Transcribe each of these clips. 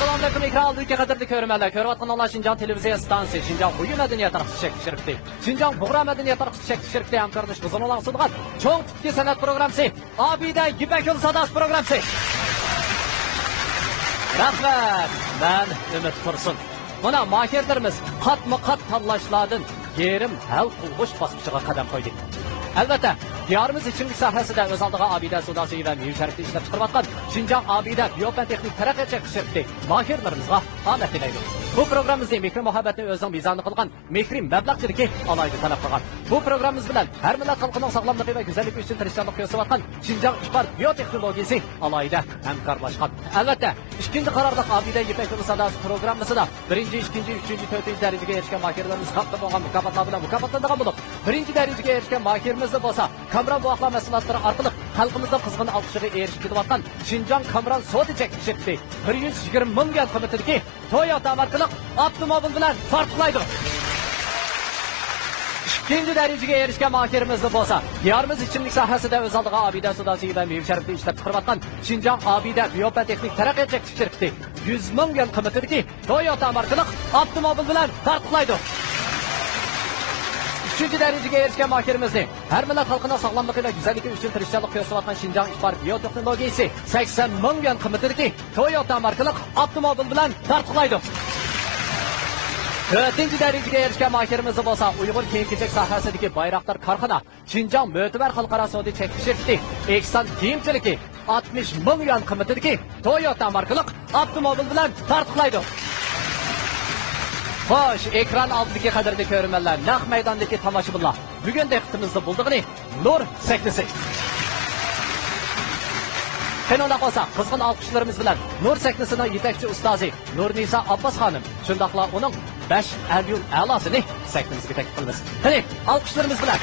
Assalomu alaykum ekran oldidagi qadrli ko'rmanlar. Ko'rayotganlar Shinjong televiziya stansiyasi, Shinjong uy madaniyat tarqatish shirkati, Shinjong bug'ra madaniyat tarqatish shirkati hamkorlash buzilgan sungan cho'ng tipli san'at programmasi, Obida Yipak yo'li sadosi programmasi. Rahmat. Men Umid Tursun. Mana mahirlarimiz qatma-qat tanlashlardan yerim hal qilg'ish bosqichiga qadam qo'ydik. Albatta, diyorimiz ichimlik sohasida o'z oldiga Obida sudasi va mevshartni ishlab chiqarayotgan Shinjong Obida biopatexnik taraqqiyot shirkati mahirlarimizga omad tilaydi. Bu programmamizda mehri muhabbatni o'zining mezoni qilgan mehri mablag'chiligi alohida talab qilgan. Bu programmamiz bilan har millat xalqining sog'lomligi va go'zalligi uchun tirishchilik ko'rsatgan Shinjong Iqbal biotexnologiyasi alohida hamkorlashgan. Albatta, ikkinchi qarorda Obida Yipak yo'li sadosi programmasida 1-chi, 2-chi, 3-chi, 4-chi darajaga erishgan mahirlarimiz haqida bo'lgan mukofotlar bilan mukofotlangan bo'lib, 1-chi darajaga erishgan mahirimiz bo'lsa, Kamran voqea mahsulotlari orqali xalqimizda qizg'in olqishiga erishib kelayotgan Shinjong Kamran Sodi shirkati 120 mingga qimmatdagi Toyota markali avtomobil bilan farqlaydi. İkinci darajaga erishgan mahirimiz bo'lsa, diyorimiz ichimlik sohasida o'z oldiga Obida sudasi va mevshartni ishlab chiqarayotgan Shinjong Obida biopatexnik taraqqiyot shirkati 100 mingga qimmatdagi Toyota markali avtomobil bilan farqlaydi. Üçüncü darajaga erishgan mahirimizni har millat xalqining sog'lomligi va go'zalligi uchun tirishchilik ko'rsatgan Shinjong Iqbal biotexnologiyasi 80 mingga qimmatdagi Toyota markali avtomobil bilan farqlaydi. 4-chi darajaga erishgan mahirimiz bo'lsa, Uyg'ur kiyim-kechak sohasidagi bayroqlar korxona Shinjong Mo'tabar xalqaro sodi shirkati Eksan kiyimchiligi 60 mingga qimmatdagi Toyota markali avtomobil bilan farqlaydi. Xo'sh, ekran oldidagi qadrli ko'rmanlar, naq maydondagi tomoshabinlar, bugun diqqatimizda bo'ldig'ini Nur sahnasi. Qanday bo'lsa, qizg'in olqishlarimiz bilan Nur sahnasining yetakchi ustozi Nurnisa Abbos xonim, shundaqla uning 5 alyul a'losini sahnamizga taklif qilamiz. Qani, olqishlarimiz bilan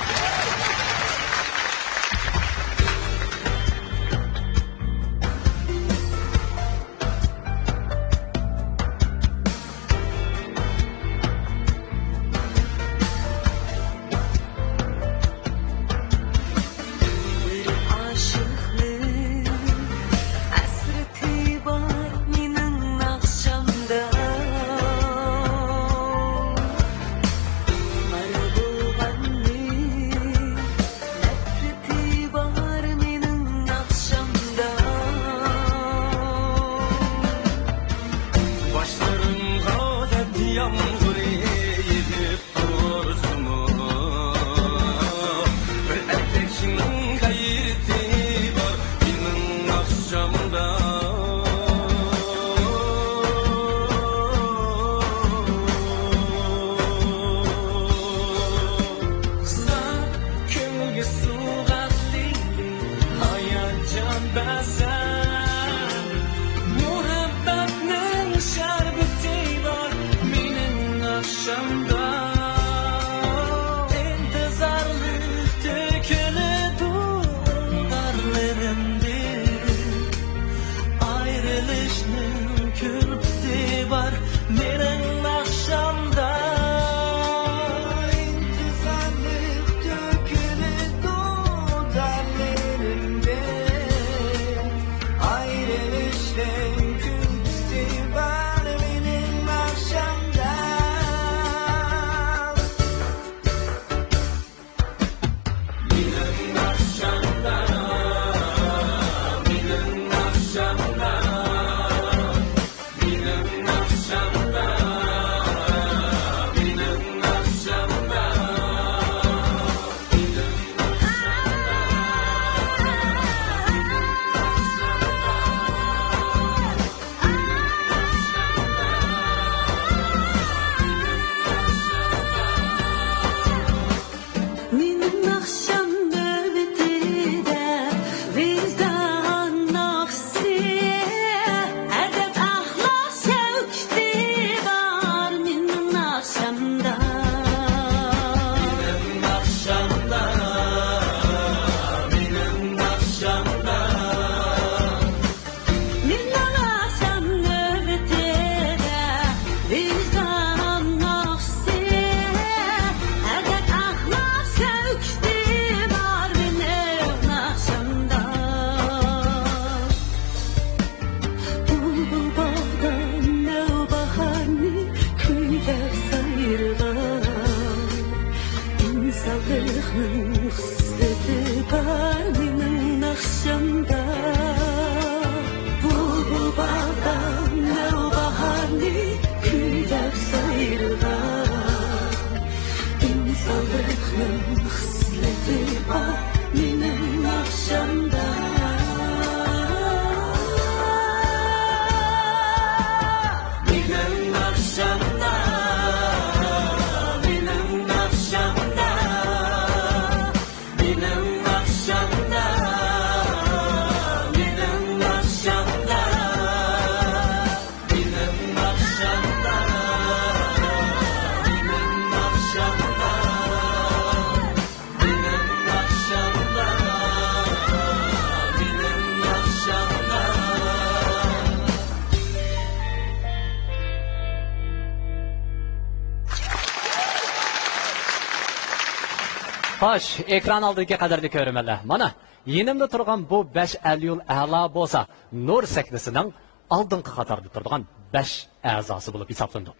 Xo'sh, ekran oldidagi qadrli ko'rmanlar. Mana yenimda turgan bu 5 alyul a'lo bo'lsa, nur saknasining oldingi qatorda turgan 5 a'zosi bo'lib hisoblandi.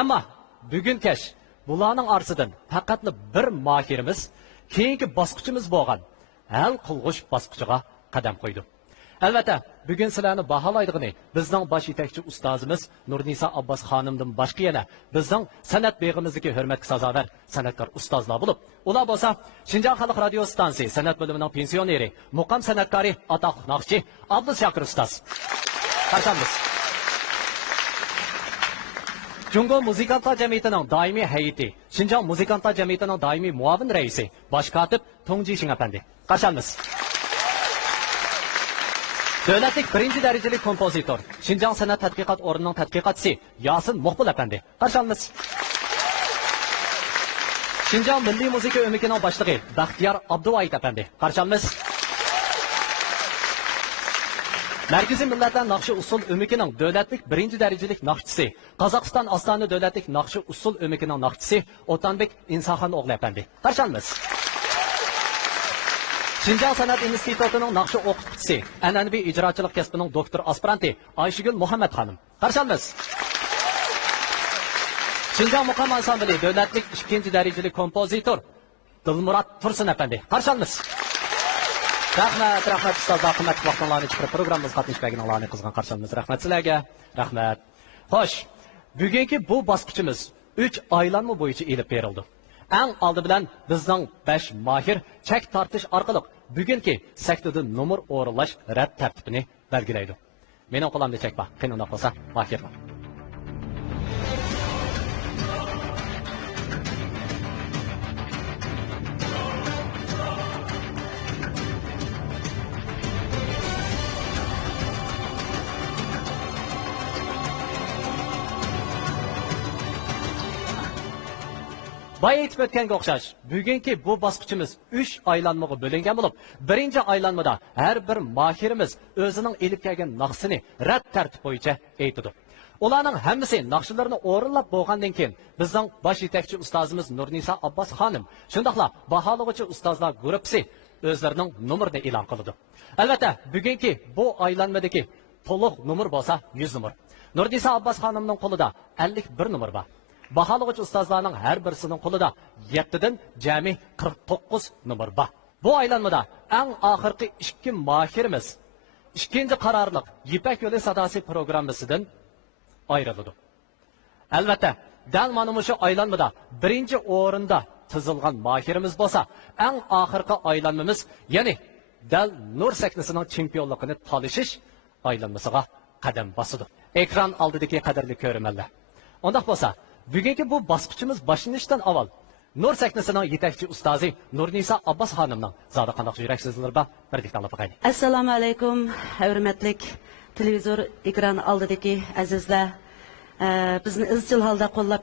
Ammo bugun kesh bularning orasidan faqat bir mohirimiz keyingi bosqichimiz bo'lgan hal qilg'ish bosqichiga qadam qo'ydi. Albatta, bugun sizlarni baholaydig'ini bizning bosh yetakchi ustozimiz Nurnisa Abbos xonimdan boshqa yana bizning san'at beg'imizdagi hurmatga sazovor san'atkor ustozlar bo'lib, ular bo'lsa Shinjon xalq radio stansiyasi san'at bo'limining pensioneri, muqam san'atkori Atoq Naqshchi Abdushakir ustoz. Qarshamiz. Jungo Muzikantlar jamiyatining doimiy hay'ati, Shinjon Muzikantlar jamiyatining doimiy muavin raisi, bosh kotib Tongji Shin apandi. Qarshamiz. Davlatlik birinchi darajali kompozitor, Shinjon san'at tadqiqot o'rnining tadqiqotchisi Yosin Muqbil apandi. Qarshamiz. Shinjon milliy muzika o'mikining boshlig'i Baxtiyor Abduvoyit apandi. Qarshamiz. Markaziy millatlar naqshi usul o'mikining davlatlik birinchi darajali naqshchisi, Qozog'iston Ostona davlatlik naqshi usul o'mikining naqshchisi O'tanbek Insoxon o'g'li apandi. Qarshamiz. Shinjon san'at institutining naqshi o'qituvchisi, an'anaviy ijrochilik kasbining doktor aspiranti Ayshigul Muhammad xonim. Qarshamiz. Shinjon muqam ansambli davlatlik ikkinchi darajali kompozitor Dilmurod Tursun apandi. Qarshamiz. Rahmat ustozlar, qimmatli vaqtingizni chiqarib programmamizga qatnashganlarni qizg'in qarshimiz. Rahmat sizlarga. Rahmat. Xo'sh, bugungi bu bosqichimiz 3 aylanma bo'yicha elib berildi. Eng oldi bilan bizning 5 mohir chek tortish orqali bugungi sektorda nomer o'rinlash rad tartibini belgilaydi. Mening qo'limda chek bor. Qiyinroq bo'lsa, mohirlar. Bay aytib o'tganga o'xshash, bugungi bu bosqichimiz 3 aylanmaga bo'lingan bo'lib, birinchi aylanmada har bir mohirimiz o'zining elib kelgan naqsini rad tartib bo'yicha aytdi. Ularning hammasi naqshlarini o'rinlab bo'lgandan keyin bizning bosh yetakchi ustozimiz Nurnisa Abbos xonim, shundaqla baholovchi ustozlar guruhi o'zlarining nomerini e'lon qildi. Albatta, bugungi bu aylanmadagi to'liq nomer bo'lsa 100 nomer. Nurnisa Abbos xonimning qo'lida 51 nomer bor. Baholovchi ustozlarning har birisining qo'lida 7 dan jami 49 nomer bor. Bu aylanmada eng oxirgi 2 mohirimiz ikkinchi qarorliq Yipak yo'li sadosi programmasidan ayrildi. Albatta, dal mana shu aylanmada birinchi o'rinda tizilgan mohirimiz bo'lsa, eng oxirgi aylanmamiz, ya'ni dal nur saknasining chempionligini talashish aylanmasiga qadam bosdi. Ekran oldidagi qadrli ko'rmanlar. Undaq bo'lsa, bugungi bu bosqichimiz boshlanishdan avval nur saknasining yetakchi ustozi Nurnisa Abbos xonimning zodi qandoq yuraksizlar bor bir diqqat qilib. Assalomu alaykum, hurmatli televizor ekran oldidagi azizlar. Bizni izchil holda qo'llab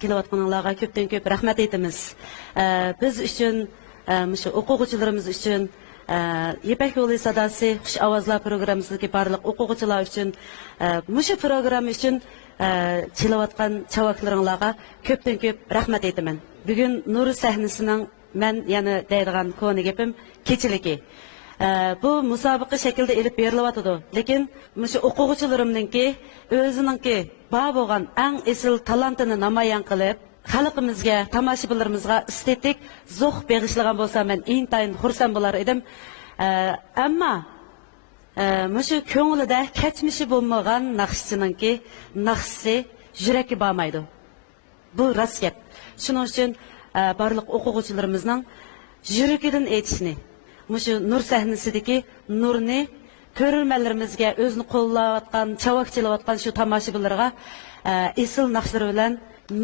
kelayotganlarga ko'pdan ko'p rahmat aytamiz. Biz uchun, shu o'quvchilarimiz uchun Yipak yo'li sadosi xush ovozlar programmasidagi barliq o'quvchilar uchun, shu program uchun chilayotgan chavaklaringlarga ko'pdan ko'p rahmat aytaman. Bugun nur sahnasining men yana deydigan ko'ni gapim kechiligi. Bu musobaqa shaklida elib berilyotdi. Lekin shu o'quvchilarimningki o'ziningki bor bo'lgan eng esil talantini namoyon qilib, xalqimizga, tomoshabinlarimizga estetik zo'q beg'ishlagan bo'lsa, men intayin xursand bo'lar edim. Ammo shu ko'nglida kechmishi bo'lmagan naqshchininki naqshsi yurakka bormaydi. Bu rost gap. Shuning uchun barliq o'quvchilarimizning yuragidan aytishni, shu nur sahnasidagi nurni ko'rurmanlarimizga, o'zini qo'llayotgan, chavakchilayotgan shu tomoshabinlarga esil naqshlar bilan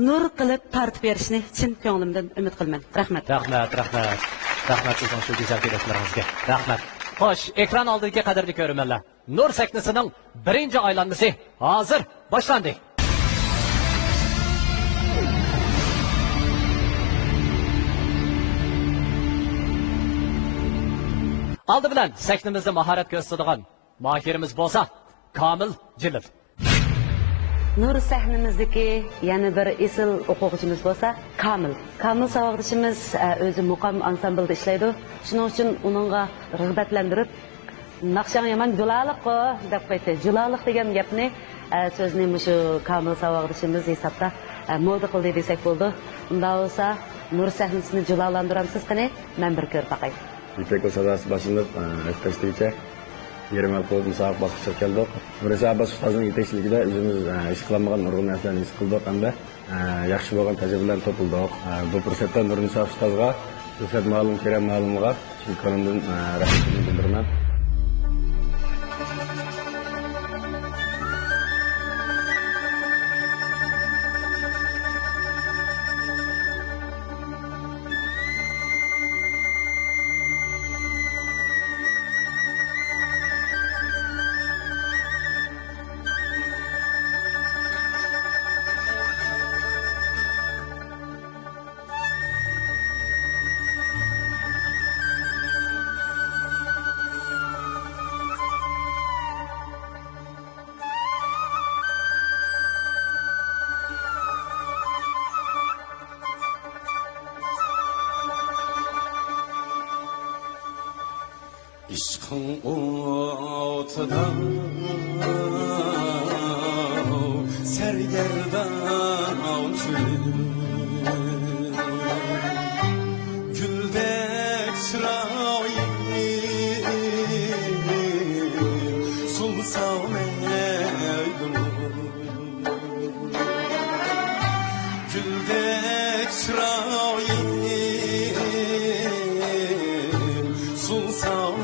nur qilib tartib berishni chin ko'nglimdan umid qilaman. Rahmat. Rahmat. Rahmat sizin şu güzel kıyafetleringizge. Rahmat. Xo'sh, ekran oldidagi qadrli ko'rmanlar. Nur sahnasining birinchi aylanmasi hozir boshlandi. Aldı bilan sahnamizda mahorat ko'rsatadigan mohirimiz bo'lsa, Komil Jilov. Nur sahnamizdagi yana bir esil o'quvchimiz bo'lsa, Komil. Komil savodishimiz o'zi muqam ansamblda ishlaydi. Shuning uchun uningga rag'batlantirib, naqshang yaman julaliqqa deb qo'ydi. Julaliq degan gapni so'zni shu Komil savodishimiz hisobda moda qildi desak bo'ldi. Unda bo'lsa, Nur sahnasini julalantiramsiz qani? Men bir ko'rib baqay. İpek Osadası başında Efkastıkça yerim alkoğuz misafir basışa geldik. Burası Abbas Ustaz'ın yetekçilikle özümüz iş kılanmagan nurgun neslerini iş kıldık hem de yakışı boğan tecrübeler topulduk. Bu fırsattan Nur Misafir Ustaz'a, Rüfet Malum, Kerem Malum'a şimdi kanımdan rahmetini bildirmem. İşkın otıdan sergerdan uçur güldek çırağım sulsam eydim güldek çırağım sulsam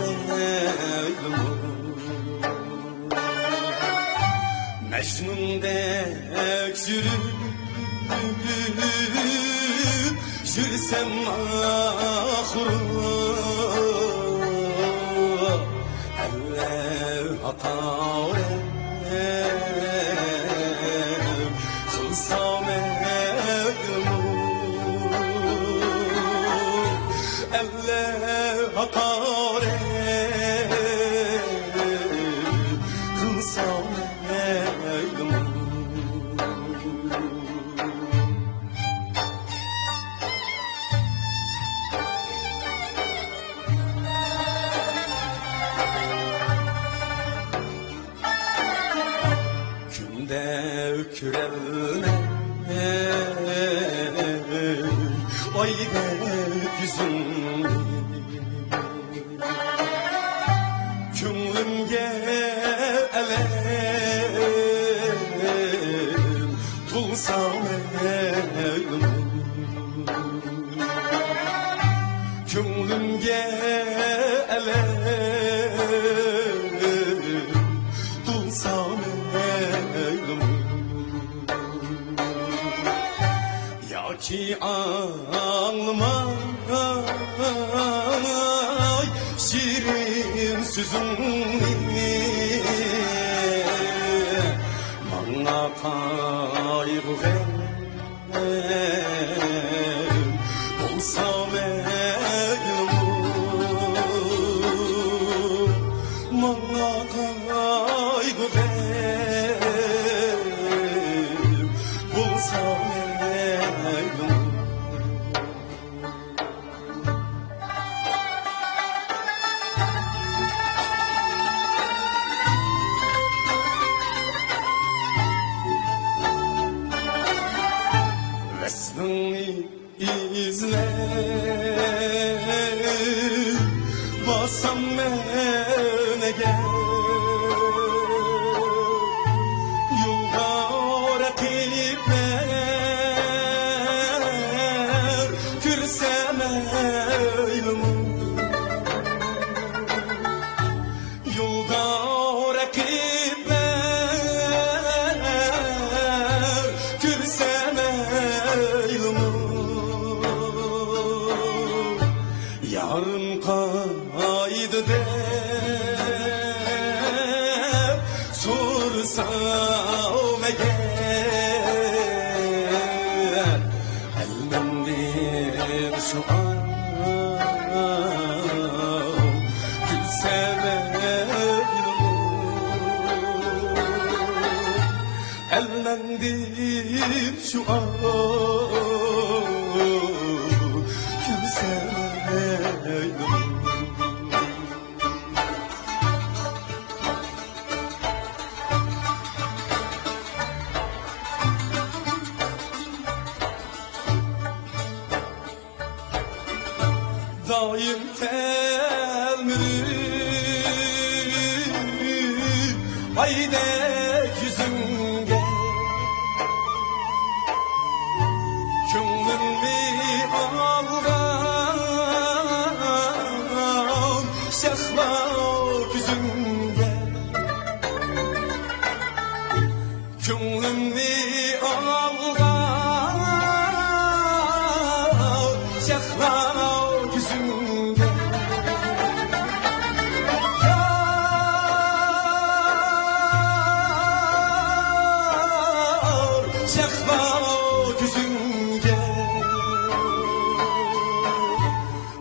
Mecnun'dek yürüsem ahuru eller hatarem kılsam eymu eller hatarem kılsam Kürelme ay yüzüm Kümlümge elem tulsam elim Kümlümge elem tulsam elim Ki anlamay şirin sözünü Bana kaygı ver olsam elim Bana kaygı ver olsam izle basam mene gel yolda rakipler kürsem eylim yolda rakipler kürsem eylim olmaydı de sorsam eğer elmendim şu an gülsem elmendim şu an gülsem daim telmirim aydek yüzünge könlümü aldan şehvat yüzünge könlümü aldan şehvat yüzünge şehvat yüzünge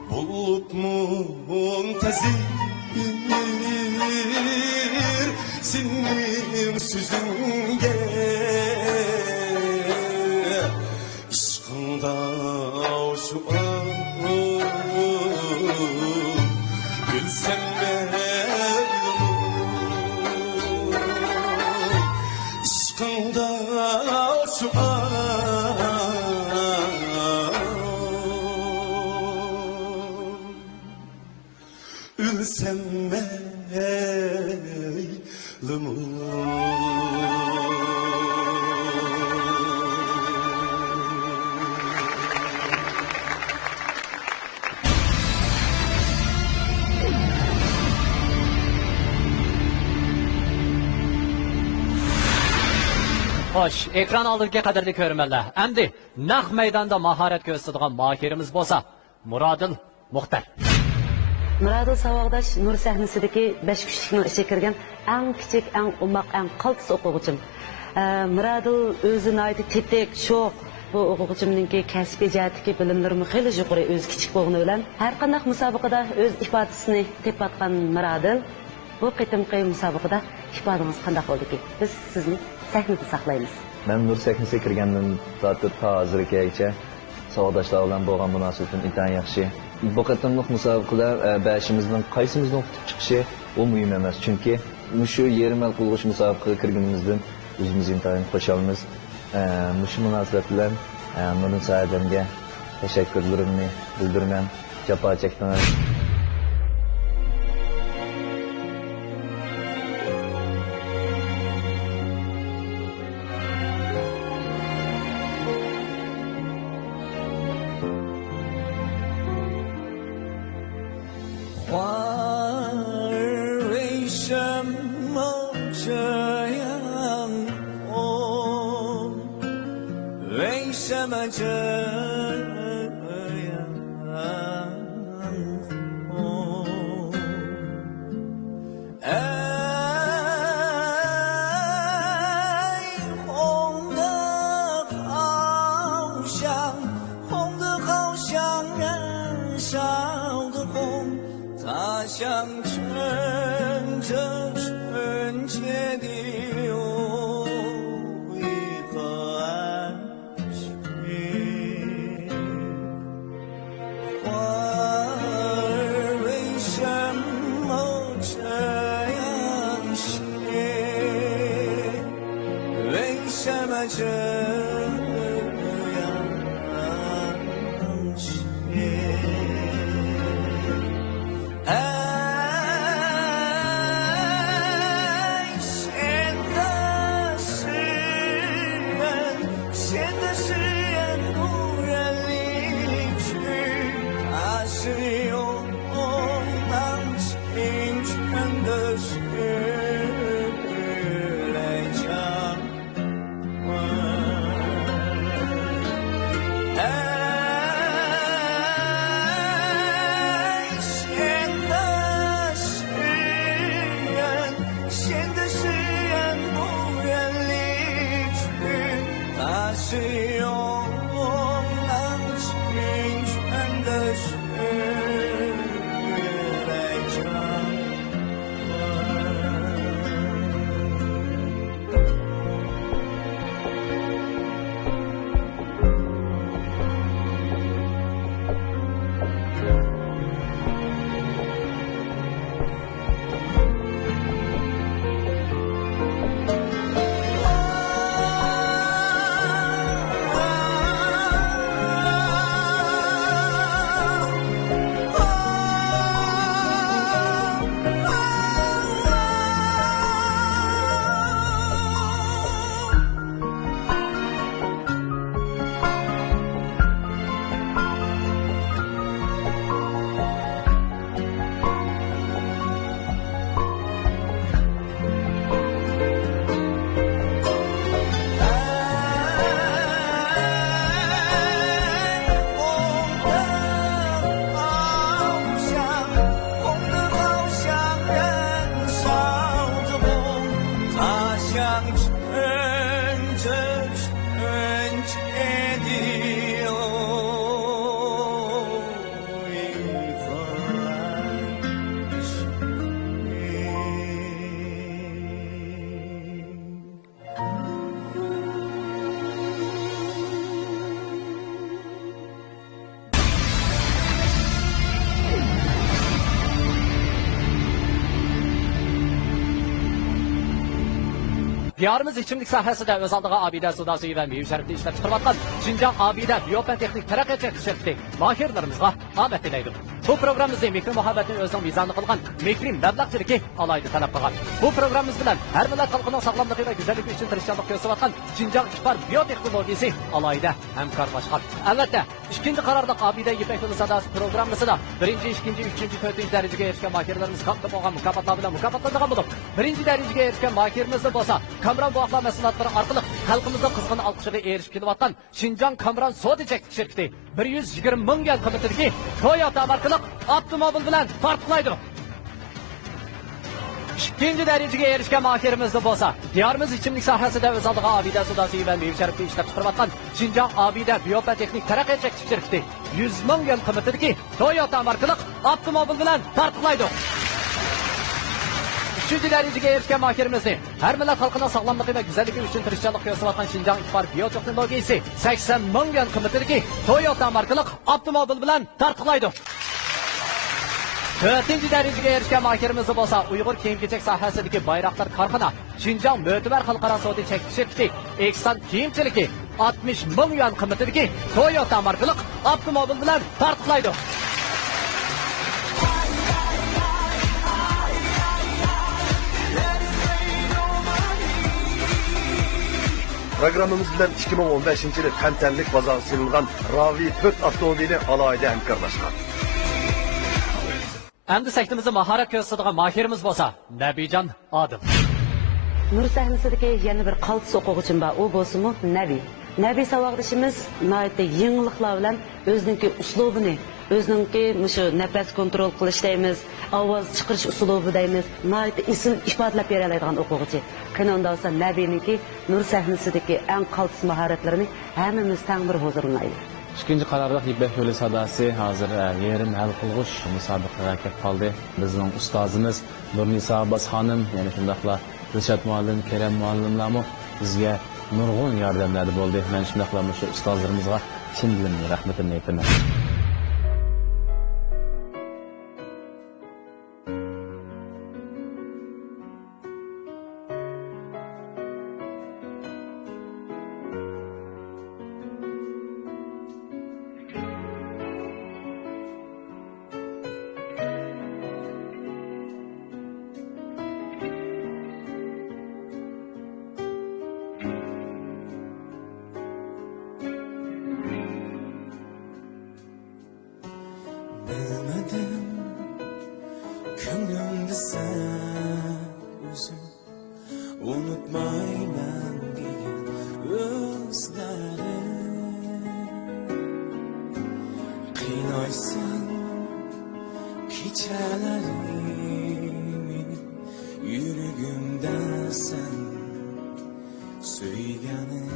bulup muntazir senin süzünge işkında şu an gülsem işkında şu an ülsem Xo'sh, ekran oldidagi qadrli ko'rmanlar. Endi naq maydonda mahorat ko'rsatadigan mohirimiz bo'lsa, Murodil Muxtar. Murodil Savog'dash nur sahnasidagi 5 kuchlikning ichiga kirgan eng kichik, eng umoq, eng qaltis o'quvchim. Murodil o'zini aytib tetik, sho'x bu o'quvchimningki kasbiy jihatdagi bilimlarimi xeyli yuqori o'z kichik bo'lgani bilan har qanday musobaqada o'z ifodasini tepatgan Murodil bu qitimqi musobaqada ifodangiz qanday bo'ldiki? Biz sizni sahnada saqlaymiz. Ben nur sahnasiga kirgandan tortib to hozirgacha savodashlar bilan bo'lgan munosabatim intayin yaxshi. Bu qatimliq musobaqada bashimizning qaysimizning qutib chiqishi u muhim emas, chunki shu yerimal qilg'ish musobaqaga kirganimizdan o'zimiz intayin qo'shalmiz. Shu munosabat bilan Nurin Saidamga tashakkurlarimni bildiraman. Jafo chekdim. Diyarımız içimlik sahəsində öz aldığı abidə suda suyu və meyve şərifli işləb çıxırvatqan Şinjan abidə biyopen texnik tərəqqiyat şirkəti mahirlərimizə rahmet diləydim. Bu proqramımızı mikro muhabbətini özünün mizanı qılğan mikrin məbləğçiliki alaydı tələb qılğan. Bu proqramımız bilan hər millət xalqının sağlamlığı və güzəlliyi üçün tirişçilik göstərətən Şinjan İşbar biyoteknologiyası alayda həmkarlaşqan. Əlbəttə, ikinci qarardaq abidə İpək Yolu Sadası proqramımızda birinci, ikinci, üçüncü, dördüncü dərəcəyə erişkən mahirlərimiz qatlı bolğan mükafatlar bilan mükafatlandırğan olub. Birinci dərəcəyə erişkən mahirimiz bolsa Kamran Buaqlar Məhsulatları arqılıq xalqımızın qızğın alqışığı erişib kelayotgan Şinjan Kamran Soda Çəkdik şirkəti 120 ming yuan qiymatidagi Toyota markalıq avtomobil bilan farqlaydi. İkinci dərəcəyə erişkən mahirimiz bolsa, diyarımız içimlik sahəsində öz aldığı abidə suda suyu və meyve şərifli işləb çıxırvatqan Şinjan abidə biyopen texnik tərəqqiyat çəkdik şirkəti 100 ming yuan qiymatidagi Toyota markalıq avtomobil bilan farqlaydi. Üçüncü dərəcəyə erişkən mahirimizni hər millət xalqının sağlamlığı və güzəlliyi üçün tirişçilik göstərətən Şinjan İşbar biyoteknologiyası 80 ming yuan qiymatidagi Toyota markalıq avtomobil bilan farqlaydi. Dördüncü dərəcəyə erişkən mahirimiz bolsa, Uyğur kiyim-kechak sahəsidəki bayraqlar karxana Şinjan Mötəbər Xalqara Soda Çəkdik şirkəti Eksan kiyimçiliki 60 ming yuan qiymatidagi Toyota markalıq avtomobil bilan farqlaydi. Programımız bilan 2015-yili Xantanlik bozorga sunilgan Ravi 4 avtomobili alayda hamkorlashgan. Endi saytimizda mahorat ko'rsatadigan mahirimiz bo'lsa, Nabijon Odil. Nur sahnasidagi yana bir qaltis o'quvchim bor, u bo'lsa-mu Nabi. Nabi savodishimiz nihoyatda yengilliklar bilan o'zining uslubini, o'zining shu nafas kontrol qilish deymiz, ovoz chiqarish uslubi deymiz, nihoyatda ism ifodalab bera oladigan o'quvchi. Qanday bo'lsa Nabininki Nur sahnasidagi eng qaltis mahoratlarini hammamiz tang bir huzurlaymiz. İkinci qarardaq İpək Yolu Sadası hazır yerim hal qılğış müsabiqəyə kep qaldı. Bizning ustozimiz Nurnisa Abbas xanım, yəni şundaqla Dilshod muallim, Kerem muallimlarmı bizga nurg'un yordamlari bo'ldi. Men shundaqla shu ustozlarimizga chin dilimdan rahmatimni aytaman. Gönlümde sen özün unutmayman diyen özlerim Kıynaysın keçelerimi yüreğimden sen söyleyenin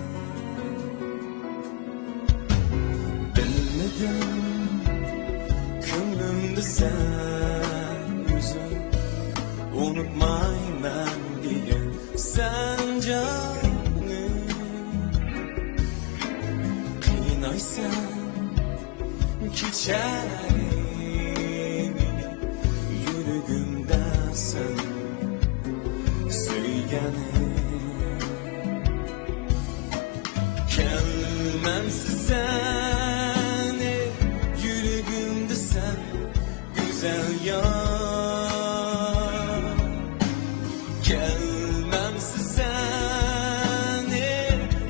unutmayman degan sen jonim qiynaysan kecharib yuragimdasan suyganim kelmamsiz seni yuragimda sen güzel yar kelmamsiz seni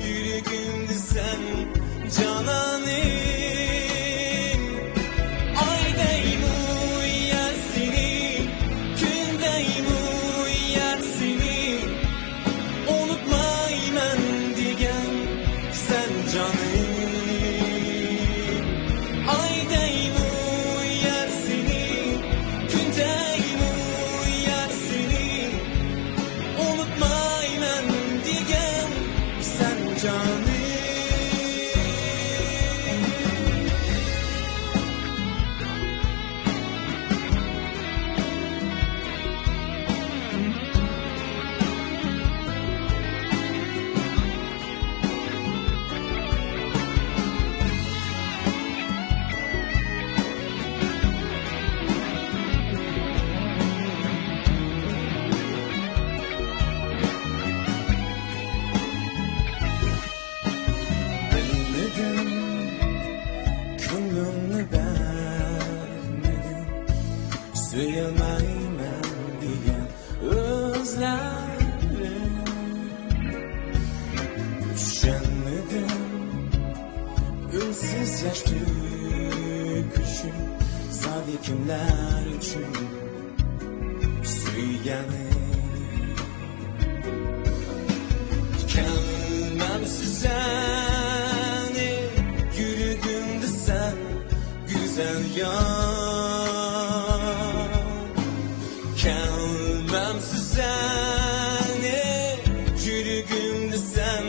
yuragimda sen cananim aydayım uyar seni gündeyim uyar seni unutmayman degan sen canım aydayım uyar seni gündeyim uyar seni unutmayman degan sen canım Bilmedim, ko'nglimni bermedim, suymayman degan o'zlarim. Tushunmadim, unsiz yosh to'kishim, zodi kimlar uchun suyganim. Kelmamsiz seni yuragimda sen güzel yar kelmamsiz seni yuragimda sen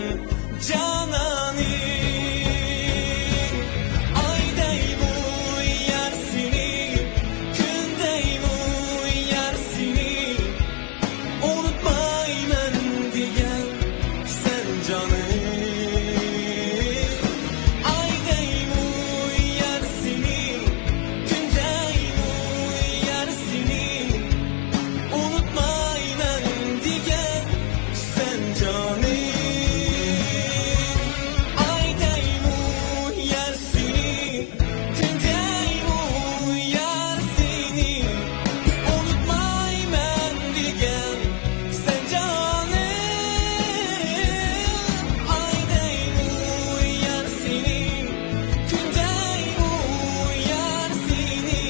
cananim aydayım uyar seni gündeyim uyar seni unutmayman degan sen canım aydayım uyar seni gündeyim uyar seni unutmayman degan sen canım aydayım uyar seni gündeyim uyar seni unutmayman degan sen canım aydayım uyar seni gündeyim uyar seni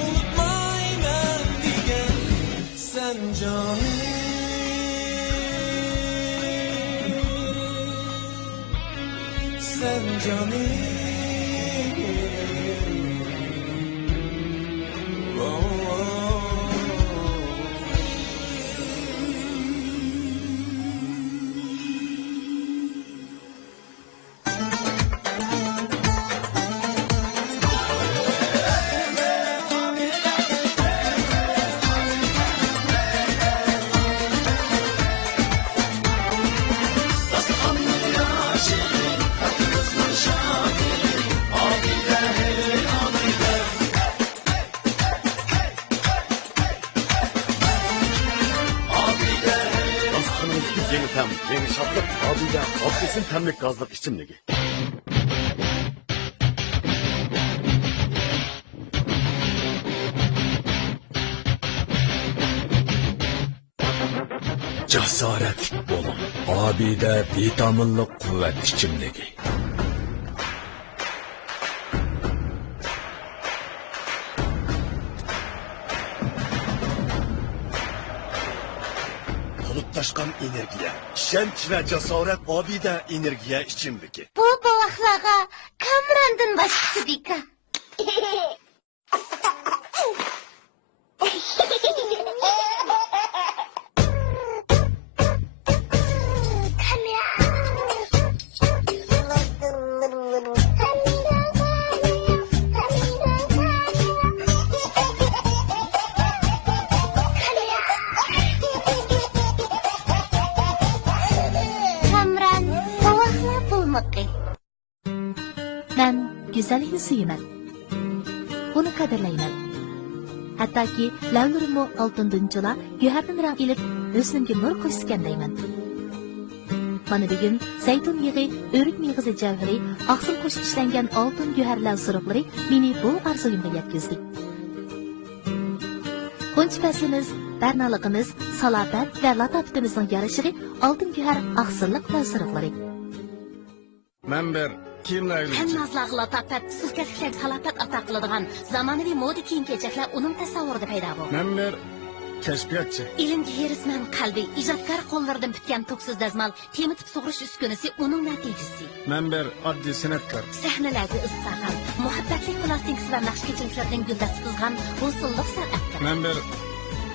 unutmayman degan sen canım sen canım Aslanımız yeni tem, yeni şatlık, abide, abdesin temlik gazlık içimligi. Cesaretlik bolun, abide vitaminlik kuvvet içimligi. Bulutlaşkan energiya, işenç ve cesaret abide energiya içimligi. Bu balaqlarga Kamrandan boshqasi deka. go'zallikni suyaman. Uni qadrlayman. Hattoki lavlarimni oltindan jula, go'hardan rang ilib, o'zimga nur qo'shgan deyman. Mana bugun zaytun yig'i, o'rik mig'izi javhari, oqsil qo'shib ishlangan oltin go'harlar suruqlari meni bu orzuyimga yetkazdi. Qo'nchi faslimiz, barnaligimiz, salobat va latofatimizning yarashig'i oltin go'har oqsilliq va suruqlari. Manber kiyimlarni Hammazlar latofat, suvkatliklar salofat ato qiladigan zamonaviy moda kiyim-kechaklar uning tasavvurida paydo bo'ldi. Manber kashfiyotchi. Ilmga herisman qalbi, ijodkor qo'llaridan bitgan to'ksiz dazmal, temitib sug'urish uskunasi uning natijasi. Manber oddiy san'atkor. Sahnalarga issahan, muhabbatli plastikasi va naqshkechiliklardan guldasta tuzgan usulliq san'atkor. Manber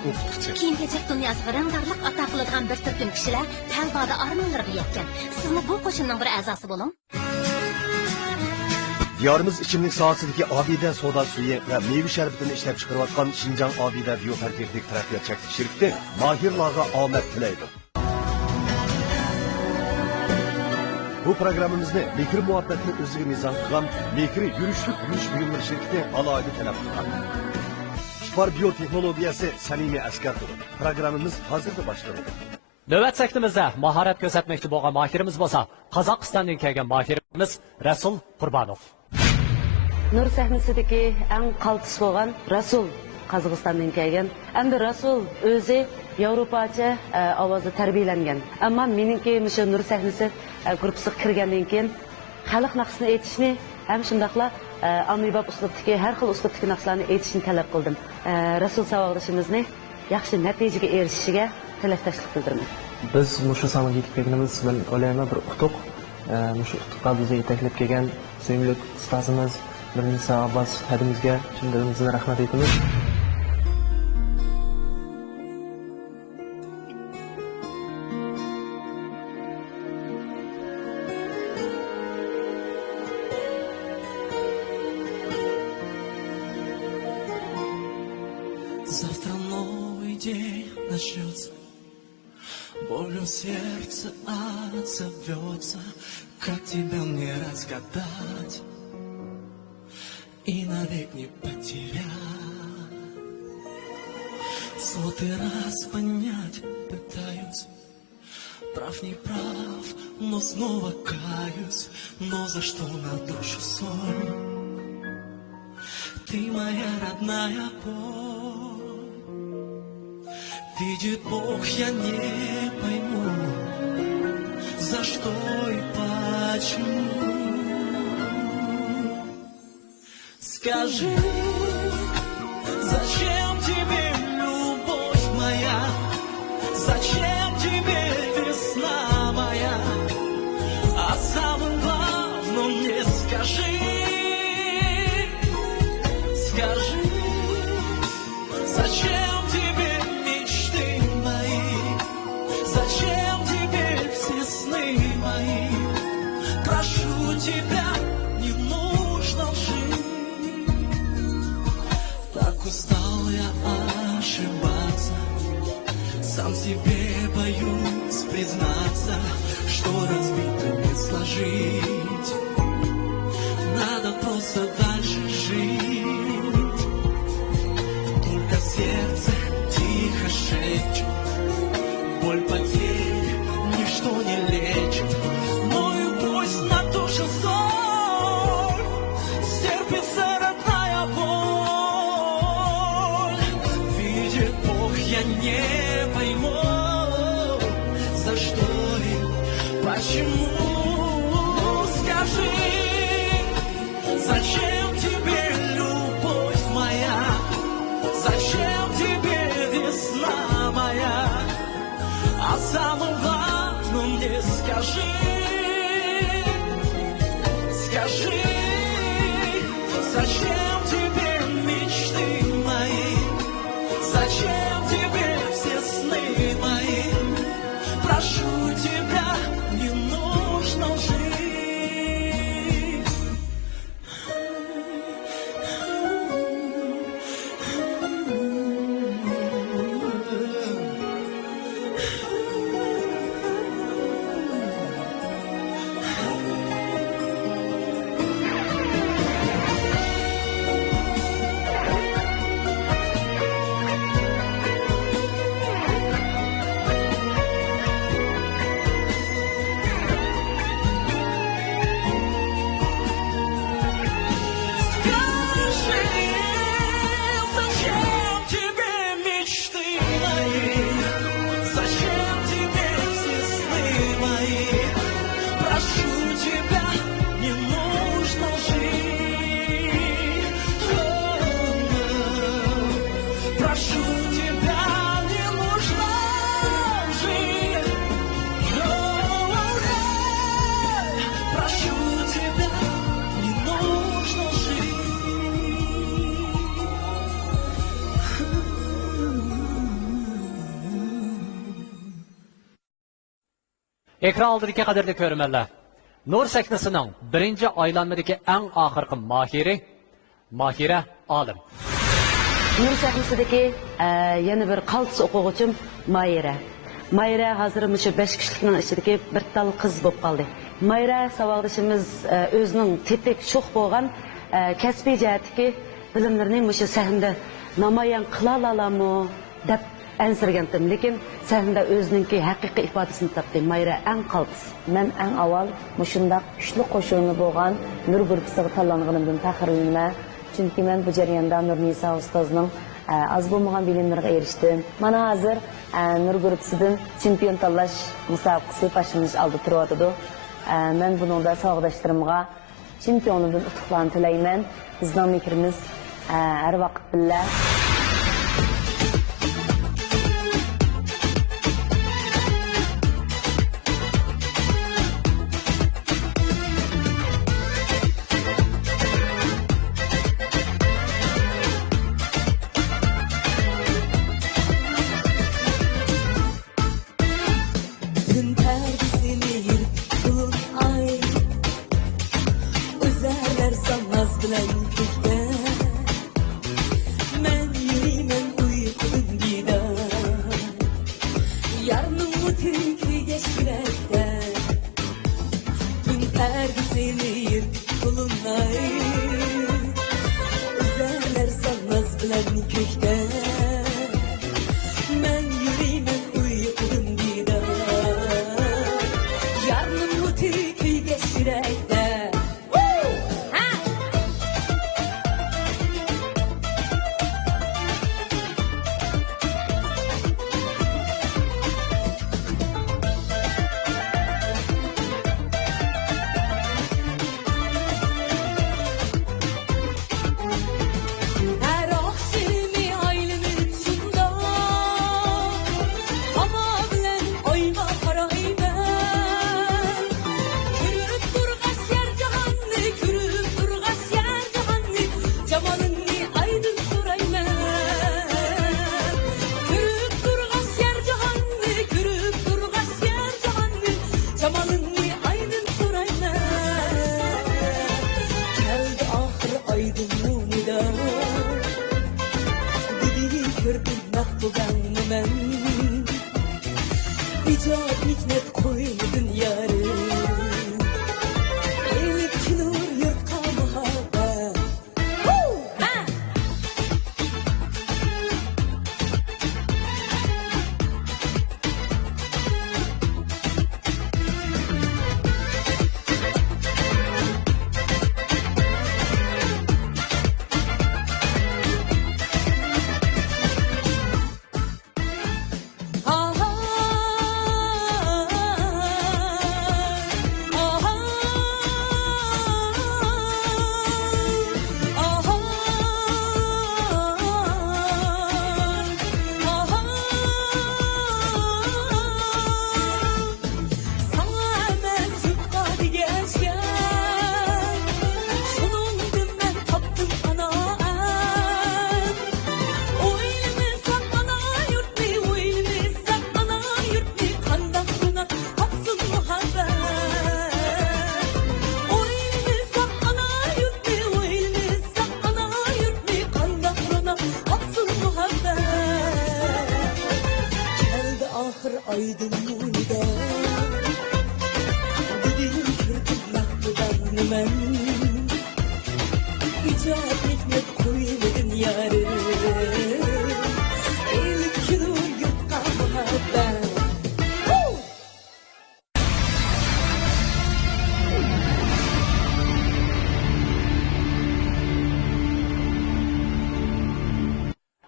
o'qituvchi. Kiyim-kechak dunyosiga rangbarliq ato qiladigan bir turkum kishilar talbada armonlariga yetgan. Sizni bu qo'shinning bir a'zosi bo'ling. Diyorimiz ichimlik sohasidagi Obida soda suyi va meva sharbitini ishlab chiqarayotgan Xinjiang Obida biofarqiyatlik taraqqiyot cheksiz shirkati mahirlarga omad tilaydi. Bu programmamizni Mekri muhabbatni o'ziga mezon qilgan Mekri yurishlik yurish buyumlari shirkati alohida talab qilgan. Spar biotexnologiyasi samimiy askar turi. Programmamiz hozirda boshlanadi. Növbət sektimizdə maharat göstərməkçi bo'lgan mahirimiz bo'lsa, Qozog'istondan kelgan mahirimiz Rasul Qurbanov. Nur sahnasidagi eng qaltis bo'lgan Rasul Qozog'istondan kelgan. Endi Rasul o'zi Yevropacha ovozda tarbiyalangan. Ammo meningki o'sha Nur sahnasi guruhiga kirgandan keyin xalq naqsini aytishni ham shundaqla ommabop uslubdagi har xil uslubdagi naqshlarni aytishni talab qildim. Rasul savodishimizni yaxshi natijaga erishishiga tilakdoshlik bildiraman. Biz mushu sanaga yetib kelganimiz bilan o'ylayman bir utuq. Mushu utuqqa bizni yetaklab kelgan sevimli ustozimiz Mirnisa Abbas hadimizga chin dilimizdan rahmat aytamiz. Завтра новый день начнется, болью сердце отзовется, как тебя мне разгадать и навек не потерять. Сотый раз понять пытаюсь, прав не прав, но снова каюсь, но за что на душу соль? Ты моя родная боль. Видит Бог, я не пойму, за что и почему. Скажи, зачем тебе любовь моя? Зачем тебе весна моя? А самое главное мне скажи, скажи, зачем тебе мечты мои? Зачем тебе все сны мои? Прошу тебя, не нужно жить. Так устал я ошибаться, сам себе боюсь признаться, что разбито не сложить. Надо просто дальше жить. Только сердце тихо шепчет, боль потери ничто не лечит. Мою пусть на душу соль, стерпится родная боль. Видит Бог, я не пойму, за что и почему. Скажи, зачем тебе любовь моя? Зачем тебе весна моя? А самое главное мне скажи, скажи, зачем тебе мечты мои? Зачем тебе все сны мои? Прошу тебя, не нужно жить. тебя не нужно жить. Прошу тебя, не нужно жить. Ekran aldırki kadarda körümerler. Nur seknəsinin birinci aylanmadaki en ahırkı Mahire Alim. Nur sahnesidagi yana bir qaltis o'quvchim Mayra. Mayra hozir mushu 5 kishilikning ichidagi bir tal qiz bo'lib qoldi. Mayra savodishimiz o'zining tetik sho'x bo'lgan kasbiy jihatdagi bilimlarini mushu sahnada namoyon qila oladimi deb ansirgandim, lekin sahnada o'zininki haqiqiy ifodasini topdi. Mayra eng qaltis. Men eng avval mushundaq kuchli qo'shig'ini bo'lgan Nur gruppasiga tanlanganimdan faxrlanaman. Çünkü ben bu jarayonda Nurnisa ustozning az bo'lmagan bilimlarga erishdim. Mana hozir Nur gruppasidan chempion tanlash musobaqasi başımız aldı turadi. Men buningda sog'doshlarimga chempionlikdan utuqlarni tilayman. Bizning fikrimiz har vaqt billa.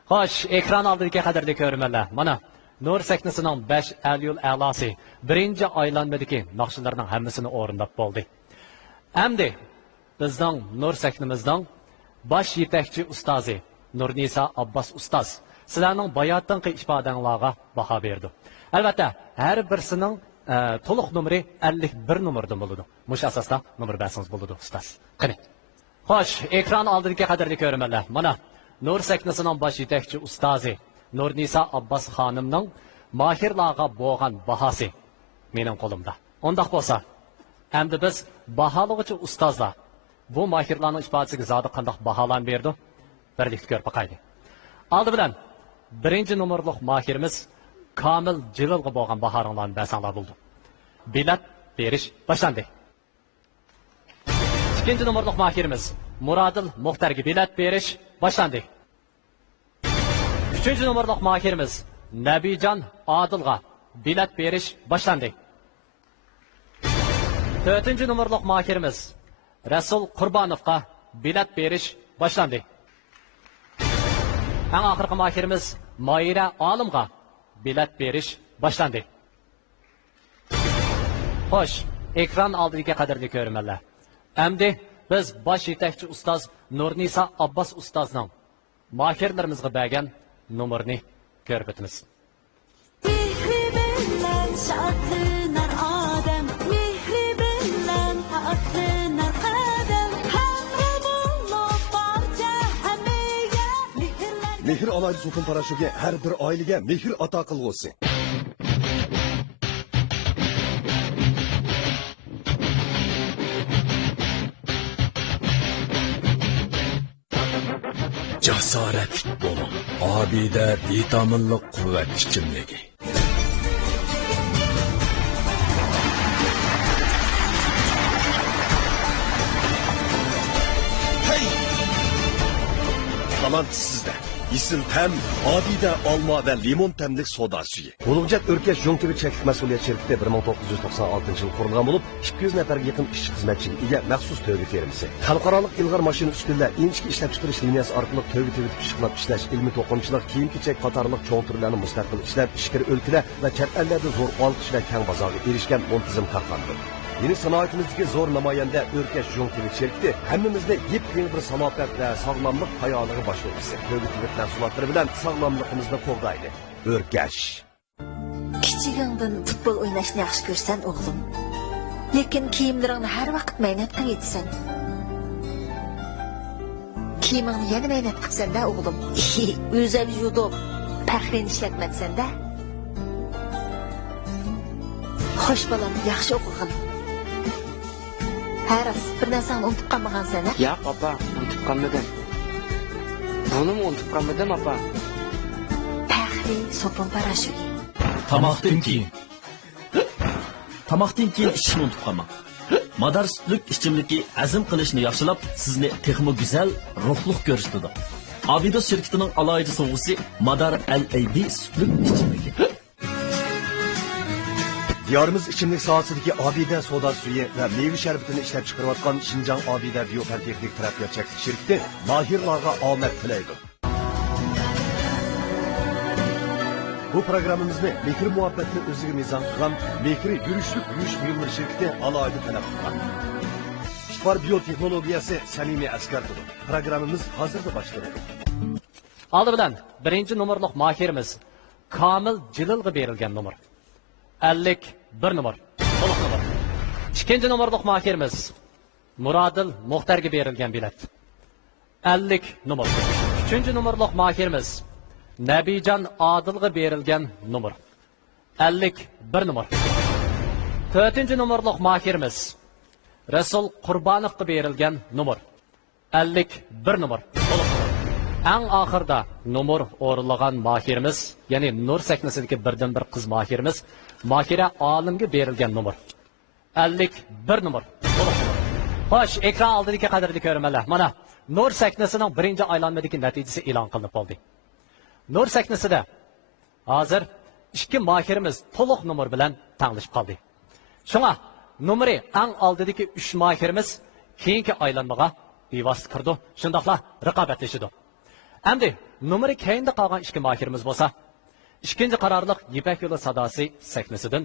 Xoş, ekran aldırki kadarda körümerler. Mana Nur seknəsinin 5 Əlyul əlası birinci aylanmadaki naqşılarının hamısını orundab boldu. Əmdi bizden Nur seknimizden baş yetekçi ustazı Nurnisa Abbas Ustaz sizlarning bayotdinqi ifodanglarga baho berdi. Albatta, har birisining to'liq nomeri 51 nomerdan bo'ladi. Mush asosda nomer bersangiz bo'ladi, ustoz. Qani. Xo'sh, ekran oldidagi qadrli ko'rmanlar. Mana Nur saknasining bosh yetakchi ustozi Nurnisa Abbas xonimning mahirlarga bo'lgan bahosi mening qo'limda. Undaq bo'lsa, endi biz baholag'uchi ustozlar bu mahirlarning ifodasiga zodi qanday baholan berdi? Birlikda ko'rib boqaylik. Oldi bilan birinchi nomerlik mahirimiz Kamil Jililga bo'lgan bahoringlarni bersanglar bo'ldi. Bilet berish boshlandi. İkinci nomerlik mahirimiz Muradil Muxtarga bilet berish boshlandi. Üçüncü nomerlik mahirimiz Nabijan Adilga bilet berish boshlandi. Dördüncü nomerlik mahirimiz Rasul Qurbanovga bilet berish boshlandi. Eng oxirgi mahirimiz Moira Olimga bilet berish boshlandi. Xo'sh, ekran oldidagi qadrli ko'rmanlar. Endi biz bosh yetakchi ustoz Nurnisa Abbas ustozning mahirlarimizga bergan nomerni ko'rib o'tamiz. Mehr alaydı Sultan Paraşuga her bir ailege mehr ata qilg'usi. Jasoratli bo'ling. Obida vitaminli quvvat ichimligi. Hey! Tamam sizde. İsim tem, Abide alma ve limon temlik soda suyu. Ulug'jat Örkesh Yo'ntibi cheklik mas'uliyat şirketi 1996 yıl kurulgan bulup 200 neferge yakın işçi hizmetçilik ile maxsus tövbe firması. Xalqarалық ilg'or mashina ustunlar inchki ishlab chiqarish liniyasi orqali tövbe pishiqlab ishlash, ilmiy to'qimachilik, kiyim-kechak qatorliq cho'ng turlarni mustaqil ishlab, ichkari o'lkalar va chet ellarda zo'r olqish va keng bozorga erishgan muntazam tarqaldi. Yeni sanoatimizdagi zo'r namoyanda Örkesh Yo'ntibi şirketi hammamizni yep-yeni bir salofat va sog'lomlik hayoliga boshlaydi. Tövbe mahsulotlari bilan sog'lomligimizni qo'llaydi. Örkesh. Kichigingdan futbol o'ynashni yaxshi ko'rsan, o'g'lim. Lekin kiyimlaringni har vaqt maynat qilib kiyimingni yana maynat qilsan-da, o'g'lim. O'zal yudib, paxrin ishlatmatsan-da. Xo'sh bolam, yaxshi o'qig'in. Haras, bir narsani unutib qolmagansan-a? Yo'q, opa, unutib qolmadim. Buni unutib qolmadim, opa. Paxri Sulton Paraşuga. Tamoqdan keyin ishni unutib qolmang. Madar sutlik ichimligi azm qilishni yaxshilab, sizni texmo go'zal, ruhliq ko'rsatadi. Abida shirkatining alohida sovg'asi Madar LAB sutlik ichimligi. Diyarımız içimlik saatidagi Abide soda suyu ve meyve şerbetini ishlab chiqarayotgan Şinjan Abide Biyofarteknik taraqqiyot cheklik şirketi mahirlarga omad tilaydi. Bu programımızda Mekir muhabbetini o'ziga mezon qilgan Mekir yurishlik yurish buyumlari shirkati alohida talab qilgan. Shifar biyoteknologiyasi samimiy askardir. Programımız hozirda boshlanadi. Oldi bilan birinchi nomerlik mahirimiz Kamil Jililga berilgan nomer. 51 nomer. To'liq nomer. İkinci nomerlik mahirimiz Muradil Muxtarga berilgan bilet. 50 nomer. Üçüncü nomerlik mahirimiz Nabijan Adilga berilgan nomer. 51 nomer. Dördüncü nomerlik mahirimiz Rasul Qurbanovga berilgan nomer. 51 nomer. To'liq nomer. Eng oxirda nomer o'rinlagan mahirimiz, ya'ni Nur saknasidagi birdan bir qiz mahirimiz Mahira Olimga berilgan nomer. 51 nomer. Xo'sh, ekran oldidagi qadrli ko'rmanlar. Mana Nur saknasining birinchi aylanmadagi natijasi e'lon qilinib bo'ldi. Nur saknasida hozir ikki mahirimiz to'liq nomer bilan tanglashib qoldi. Shunga nomeri eng oldidagi 3 mahirimiz keyingi aylanmaga bevosita kirdi. Shundaqla raqobatlashdi. Endi nomeri keyinda qolgan ikki mahirimiz bo'lsa, ikkinchi qarorliq Yipak yo'li sadosi saknasidan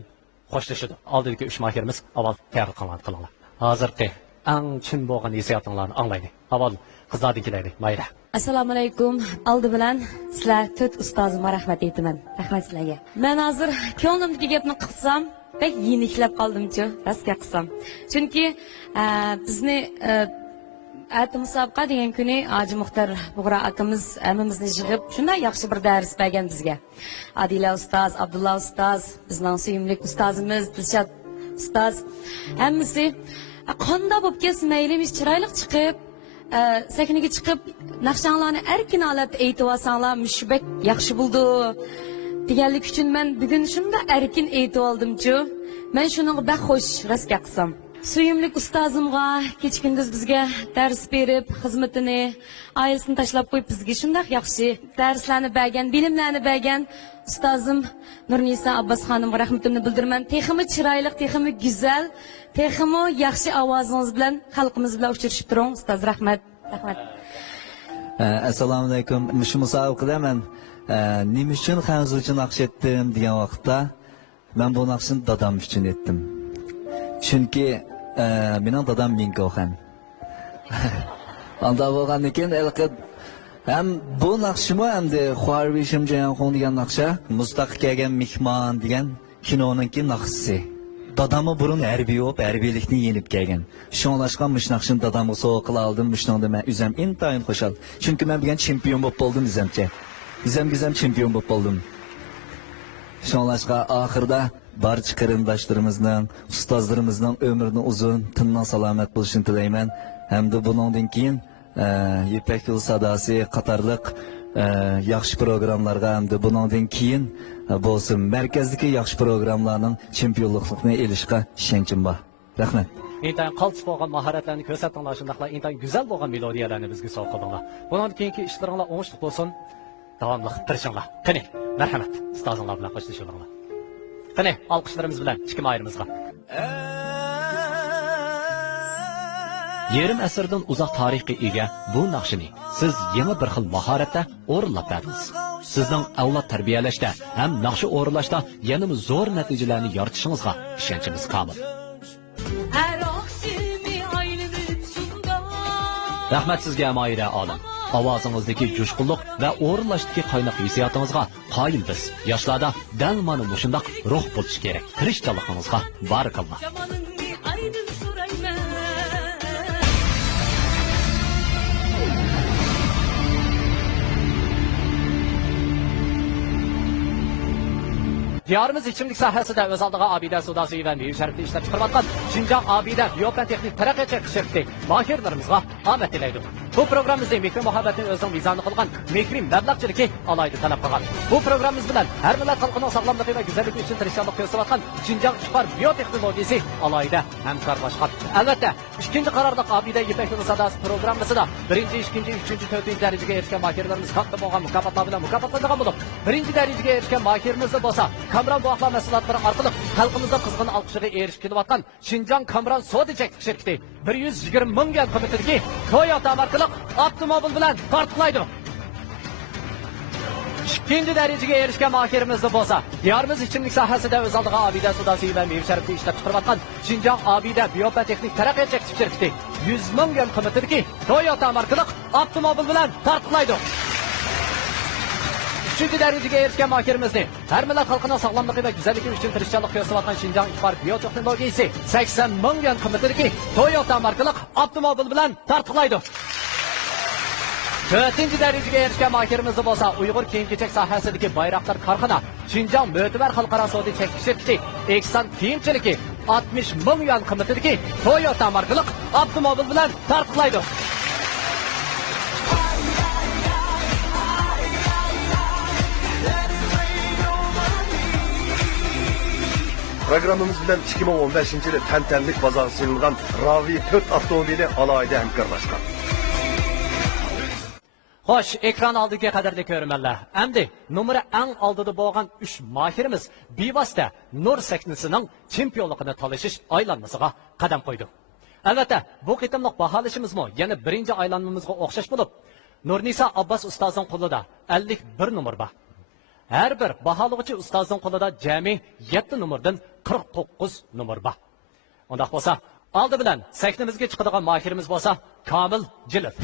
xo'shlashdi. Oldidagi 3 mahirimiz avval tayyor qilinglar. Hozirgi eng chin bo'lgan hissiyotinglarni anglaylik. Avval qizlarnikilarni mayra. Assalomu alaykum. Oldi bilan sizlar 4 ustozimga rahmat aytaman. Rahmat sizlarga. Men hozir ko'nglimdagi gapni qilsam, pek yeniklab qoldim-chi, rostga qilsam. Chunki bizni Ati musobaqa degan kuni Hoji Muxtar Bug'ra akamiz hammamizni yig'ib, shunday yaxshi bir dars bergan bizga. Adila ustoz, Abdulla ustoz, bizning suyimli ustozimiz, Dilshod ustoz, hammasi qanday bo'lib kelsin, maylimiz chiroyli chiqib, sakniga chiqib, naqshanglarni erkin holatda aytib olsanglar, mushbek yaxshi bo'ldi deganlik uchun men bugun shunday erkin aytib oldim-chi. Men shuningga bak xo'sh rostga qilsam. Suyimlik ustozimga kechkunduz bizga dars berib, xizmatini, oilasini tashlab qo'yib bizga shunday yaxshi darslarni bergan, bilimlarni bergan ustozim Nurnisa Abbas xonimga rahmatimni bildiraman. Texmi chiroyli, texmi go'zal, texmi yaxshi ovozingiz bilan xalqimiz bilan uchrashib turing. Ustoz rahmat. Rahmat. Assalomu alaykum. Shu musobaqada men nima uchun Xanzu uchun naqsh etdim degan vaqtda men bu naqshni dadam uchun etdim. Chunki mening dadam Minkoxan. Anda bo'lgandan keyin hem bu naqshimi hamda Xorvishim Jayanxon degan naqsha mustaqil kelgan mehmon degan kinoning naqshisi. Dadamı burun harbiy bo'lib, harbiylikni yenib kelgan. Shunlashgan mush naqshni dadamga sovg'a qila oldim. Mushningda men o'zim intayin xushal. Chunki men bugun chempion bo'lib qoldim o'zimcha. O'zim chempion bo'lib qoldim. Shunlashqa oxirida barcha qarindoshlarimizning, ustozlarimizning ömrini uzun, tindan salomat bo'lishini tilayman. Hamda buningdan keyin Yipak yo'l sadasi qatorliq yaxshi programmalarga hamda buningdan keyin bo'lsin markazdagi yaxshi programmalarning chempionlikni elishga ishonchim bor. Rahmat. Intayin qaltis bo'lgan mahoratlarni ko'rsatinglar, shundaqla intayin go'zal bo'lgan melodiyalarni bizga sovg'a qilinglar. Bundan keyingi ishlaringlar o'ngishli bo'lsin. Davomli tirishinglar. Qani, marhamat. Ustozinglar bilan qo'shilishinglar. Qani, alqishlarimiz bilan ikki mayrimizga. Yerim asrdan uzoq tarixga ega bu naqshini siz yana bir xil mahoratda o'rinlab berdingiz. Sizning avlod tarbiyalashda ham naqshi o'rinlashda yanada zo'r natijalarni yoritishingizga ishonchimiz komil. Rahmat sizga Amoira olim. Ovozingizdagi jo'shqinlik va o'rinlashdagi qaynoq hissiyotingizga qoyil biz. Yoshlarda dal mana shunday ruh bo'lish kerak. Tirishchiligingizga barakalloh. Diyarımız içimlik sahasida o'z oldiga Abida Sudasi va Meyve Sharifni ishlab chiqarayotgan Xinjiang Abida Biopan texnik taraqqiyot shirkati mahirlarimizga omad tilaydi. Bu programmamizda mikro muhabbatning o'zining mezoni qilgan mikrim mablag'chiligi alayda talab qilgan. Bu programmamiz bilan har millat xalqining sog'lomligi va go'zalligi uchun tirishchilik ko'rsatgan Xinjiang Xipar biotexnologiyasi alayda hamkorlashgan. Albatta, ikkinchi qarorliq Abida Yipak yo'li sadasi programmasida birinchi, ikkinchi, uchinchi, to'rtinchi darajaga erishgan mahirlarimiz katta bo'lgan mukofotlar bilan mukofotlangan bo'lib, birinchi darajaga erishgan mahirimiz bo'lsa Kamran Boğaqlar mahsulotlari orqali xalqimizda qizg'in olqishiga erishib kelayotgan Xinjiang Kamran Soda cheklik shirkati 120 ming qiymatiga Toyota markali avtomobil bilan tortlaydi. İkinci darajaga erishgan mahirimiz bo'lsa, diyorimiz ichimlik sohasida o'z oldiga Abida Sudasi va Meyve Sharifni ishlab chiqarayotgan Xinjiang Abida Biopan texnik taraqqiyot cheklik shirkati 100 ming qiymatiga Toyota markali avtomobil bilan tortlaydi. Üçüncü darajaga erishgan mahirimizni har millat xalqining sog'lomligi va go'zalligi uchun tirishchilik ko'rsatgan Xinjiang Xipar biotexnologiyasi 80 ming qiymatiga Toyota markali avtomobil bilan tortlaydi. To'rtinchi darajaga erishgan mahirimiz bo'lsa, Uyg'ur kiyim-kechak sohasidagi bayroqlar korxona Xinjiang Mo'tabar xalqaro savdo cheklik shirkati Eksan kiyimchiligi 60 ming qiymatiga Toyota markali avtomobil bilan tortlaydi. Programımız bilen 2015 yılı tentenlik bazarı sunulgan Ravi 4 avtomobili alayda hamkorlashgan. Xo'sh, ekran oldiga qadrli ko'rmanlar. Endi numeri eng oldida bo'lgan 3 mahirimiz bevosita Nur saknasining chempionligini talashish aylanmasiga qadam qo'ydi. Albatta, bu qitimliq baholashimizmi yana birinchi aylanmamizga o'xshash bo'lib, Nurnisa Abbas ustozning qo'lida 51 numar bor. Her bir bahalıqçı ustozning qo'lida jami 7 numaradan 49 numar bor. Unda bo'lsa, Aldı bilan sahnamizga chiqadigan mohirimiz bo'lsa Komil Jilov.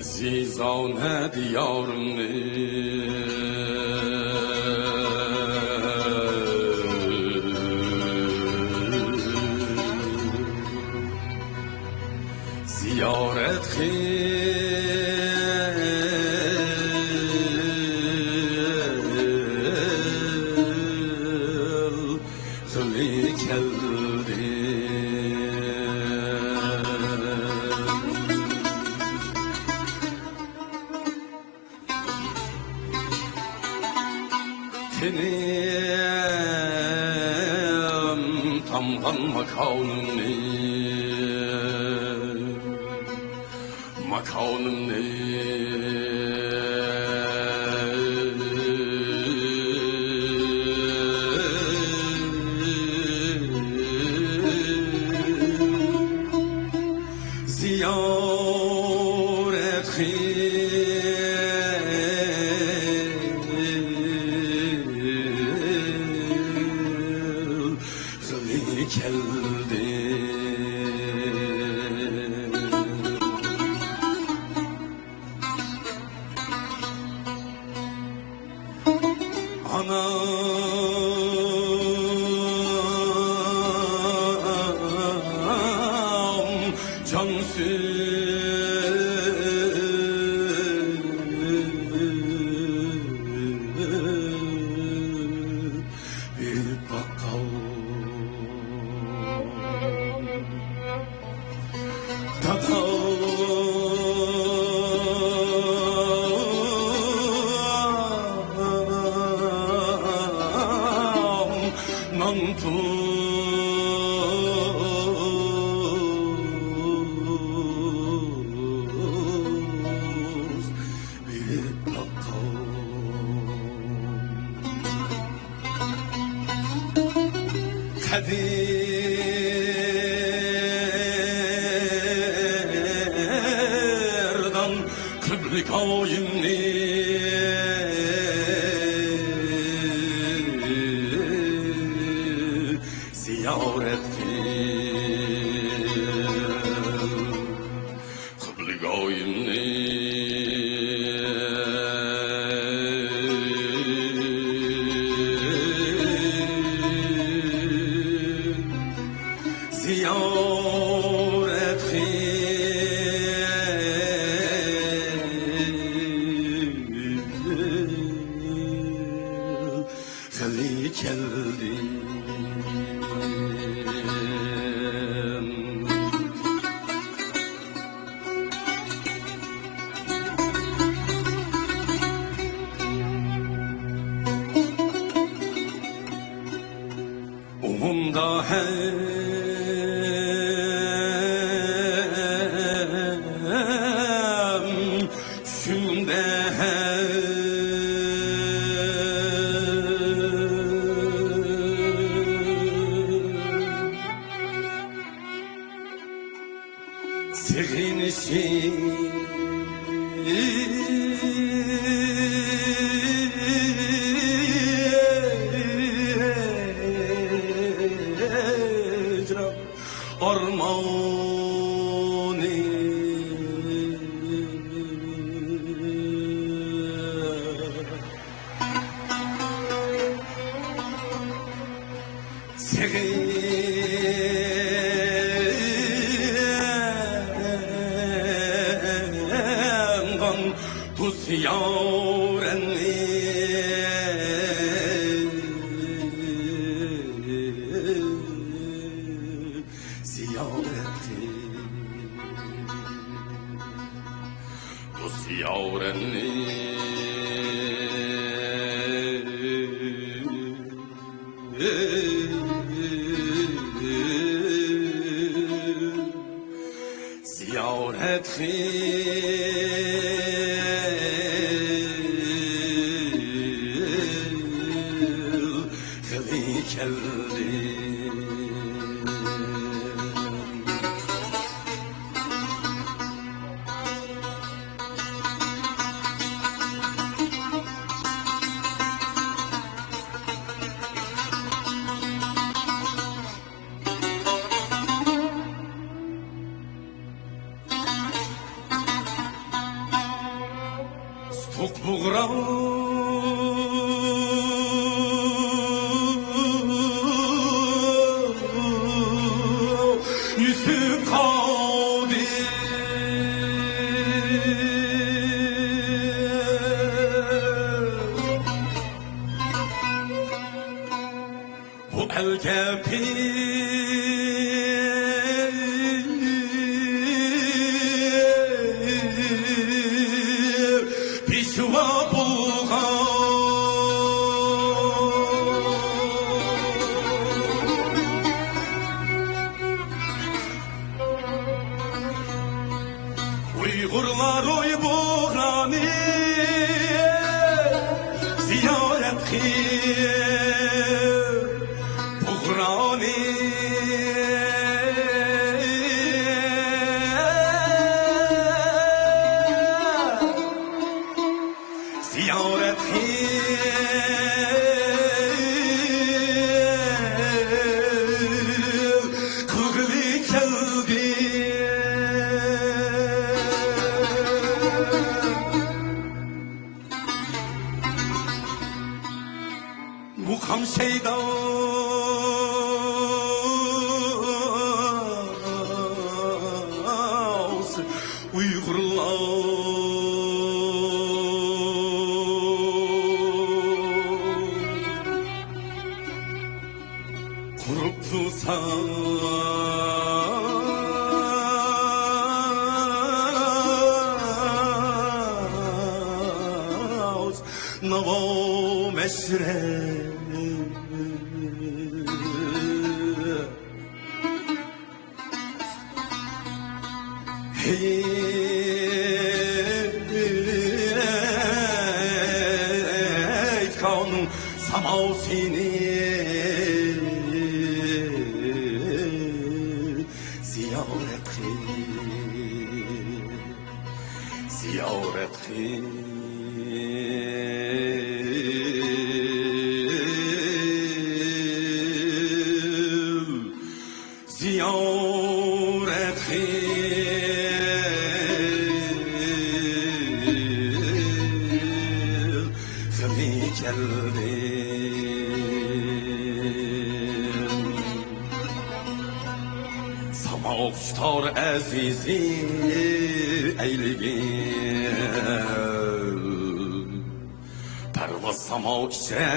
عزیزان دیارم زیارت خیلی کلدی Tenim tamgan makanımni ziyaret keldi anam cansız bir bakkal Kadir'dan kıbli kavimli ziyaret kıbli kavimli ziyaret khili keldi umumda ziyaretni Çok buğra yüzü kaldı bu elge pişva bulgan Uygurlar oy buğrani ziyaret khir buğrani ziyaret khir kıglı keldi bu kam şeyda Uygurlar kuruptu saz navo meşre Hey kanun samav seni ziyaret ziyaret ziyaret gemi geldi Samak tutar azizi eyligin Pervaz samak içre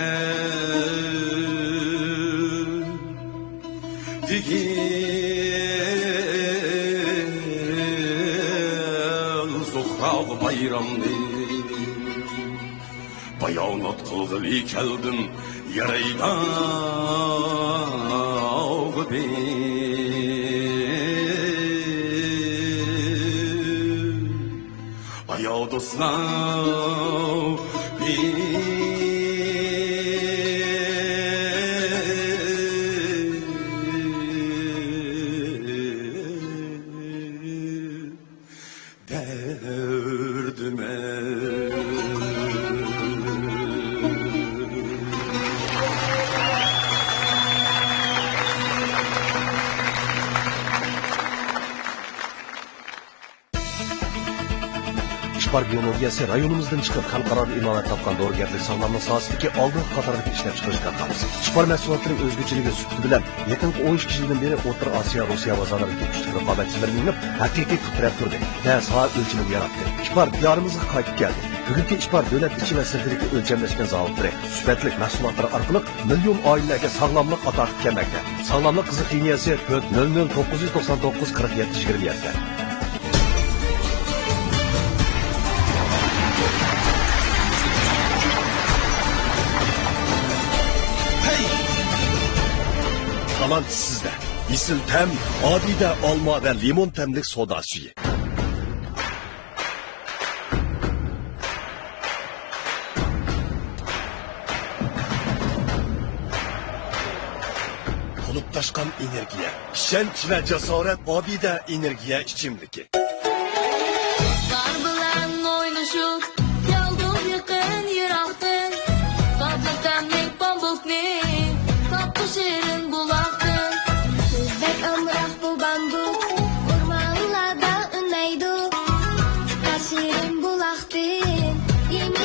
Digil zuhrav bayramni Bayanat kılgılı keldim yarayda ağıbi Aya dostlar İşbar biyologiyasi rayonumuzdan chiqib xalqaro imorat topgan dorigarlik sog'lomlik sohasidagi oldingi qatorda ishlab chiqarish tarqamiz. Ishbar mahsulotlarining o'zguchiligi sufati bilan yaqinqi 12 yildan beri O'rta Osiyo, Rossiya bozorlariga kuchli raqobatchilarni yengib, haqiqiy titrab turdi va soha o'lchami yaratdi. Ishbar diyorimizga qaytib keldi. Bugungi Ishbar davlat ichi va sirtidagi o'lchamlashgan zavodlari sifatli mahsulotlar orqali million oilalarga sog'lomlik ato etmoqda. Sog'lomlik qiziq liniyasi 400 999 47 27. Talant sizde. Isil tem, adide alma ve limon temlik soda suyu. Olup taşkan energiya, işenç ve cesaret adide energiya içimliki. Şirin bulaktın, yemin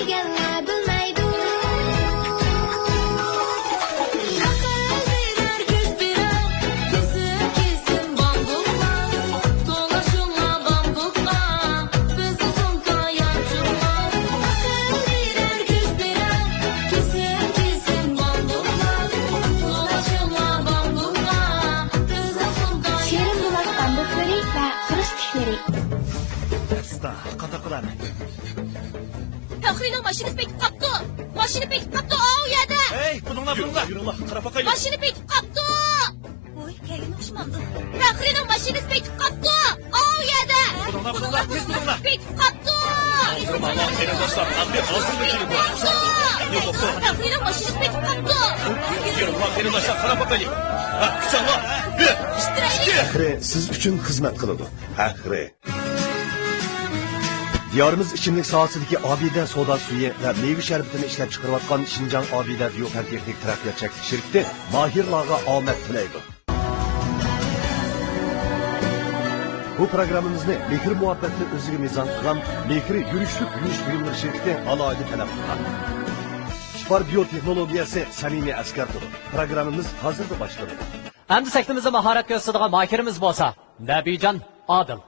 Faxriyning mashinasi petib qapti. Mashina petib qapti, o yerda. Hey, buninglar, yuringlar, qarab boqaylik. Mashina petib qapti. Voy, kelgan o'xshamadi. Faxriyning mashinasi petib qapti, o yerda. Buninglar, tez buninglar. Petib qapti. Aman, qarindoshlar, qanday hozirda kelib bo'lsa. Faxriyning mashinasi petib qapti. Yuringlar, qarindoshlar, qarab boqaylik. Ha, kuchanglar. Faxri siz uchun xizmat qiladi. Faxri. Diyorimiz ichimlik sohasidagi Obida soda suvi va meva sharbitini ishlab chiqarayotgan Shinjang Obida Biofan texnik taraqqiyot cheklik shirkati mohirlarga omad tilaydi. Bu programmamizni mehr muhabbatni o'ziga mezon qilgan Mehr yurishlik yurish buyumlar shirkati alohida talab qilgan. Shifar biotexnologiyasi samimiy askardir. Programmamiz hozirda boshlandi. Endi sektimizde maharet gösterdiği mahirimiz bolsa, Nabijan Adil.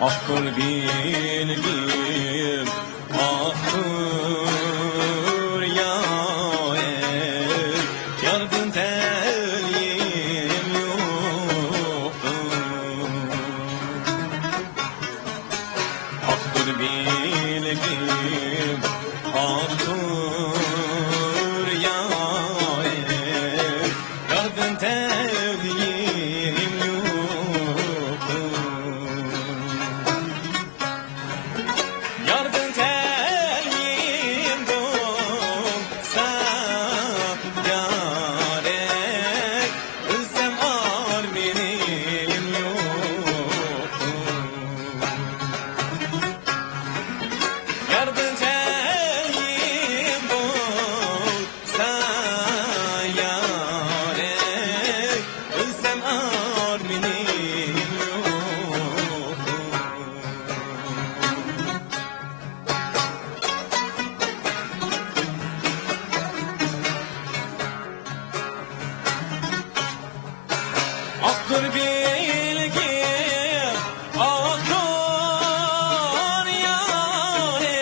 Akıl bilgim, akıl yarim, yardım telim yoktur. Akıl bilgim, akıl yarim, yardım telim yoktur. Yardım telim dolsa yâre, özlem ar benim yoktur. Yardım telim dolsa yâre, özlem ar benim yoktur. Aktır bilgim, aktır yâre,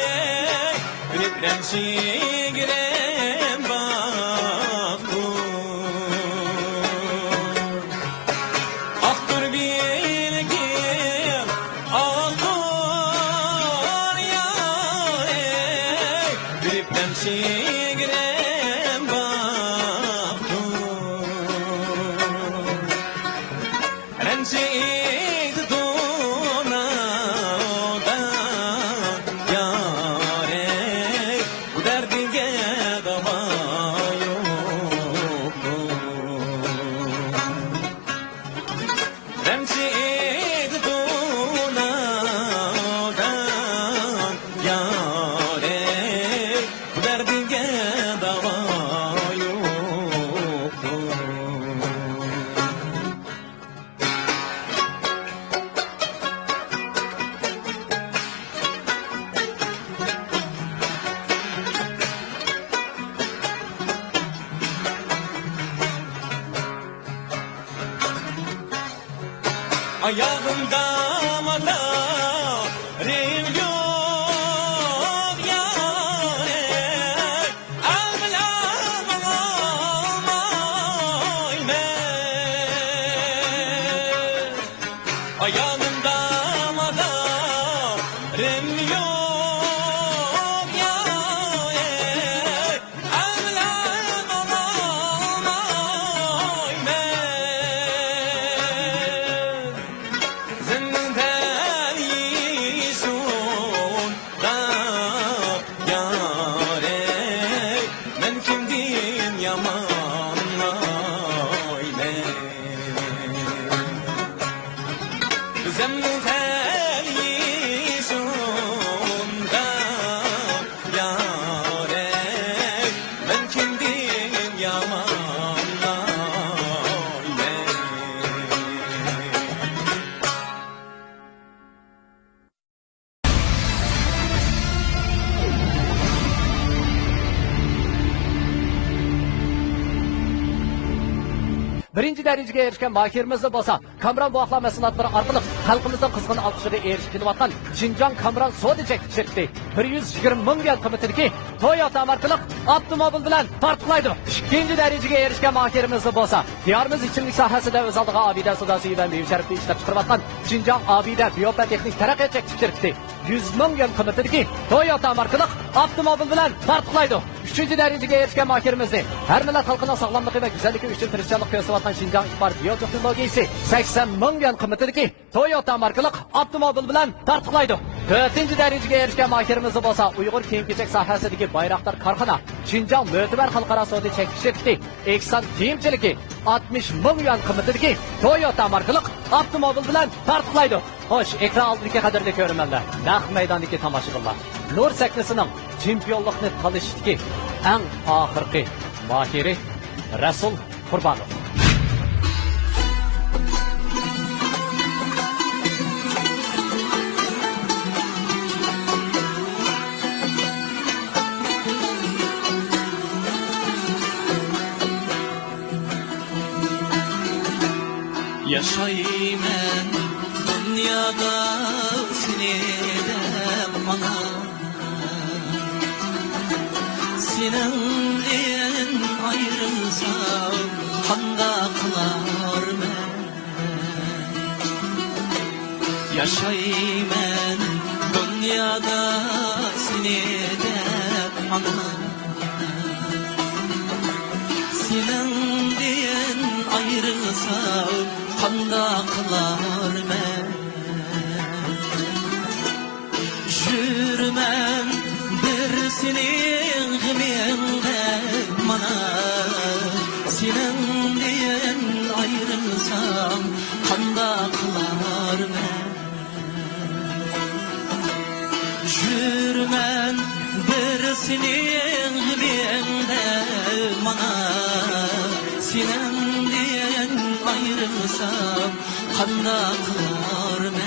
Gripren şigrem baktur. Aktır bilgim, aktır yâre, Gripren şigrem baktur. Rencid dunadan yâre, bu derdine deva yoktur. Rencid dunadan yâre, bu derdine deva yoktur. Ayağımda madarim yok yâre, ağlam ağlayme. Ayağımda madarim yok yâre, ağlam ağlayme. Zindel yişun da yâre, men kimdim yamanlayme. Zindel yişun birinchi darajaga erishgan mahirimizni bo'lsa, Kamran buaqlama mahsulotlari orqali xalqimizning qizg'in olqishiga erishib kelayotgan Xinjiang Kamran savdo shirkati 120 ming yuan qiymatidagi Toyota markali avtomobil bilan farqlaydi. Ikkinchi darajaga erishgan mahirimizni bo'lsa, diyorimiz ichimlik sohasida o'z oldiga Abida savdosi va mevsharifni ishlab chiqarayotgan Xinjiang Abida biotexnik taraqqiyot shirkati 100 ming yuan qiymatidagi Toyota markali avtomobil bilan farqlaydi. Üçüncü darajaga erishgan mahirimizni har millat xalqining sog'lomligi va go'zalligi uchun tirishchilik ko'rsatayotgan Xinjiang Sport biotexnologiyasi 80 ming yuan qiymatidagi Toyota markali avtomobil bilan farqlaydi. 4-chi darajaga erishgan mahirimizni bo'lsa, Uyg'ur kiyim-kechak sohasidagi Bayroqtar korxona Xinjiang mo'tabar xalqaro savdo shirkati Eksan kiyimchiligi 60 ming yuan qiymatidagi Toyota markali avtomobil bilan farqlaydi. Xo'sh, ekran oldidagi qadrli ko'rmanlar, naq maydondagi tomoshabinlar, Nur sahnasining chempionlikni talashdagi eng oxirgi mahiri Rasul Qurbonov. Yaşayman dünyada seni de bana, senden ayrılsam kanda kılarım. Yaşayman dünyada seni de bana, senden ayrılsam kanda kılarım. Jürmem bir senin gıminde bana, senden ayrılsam kanda kılarım. Jürmem bir senin gıminde bana, senden ayrılsam kanda kılarım.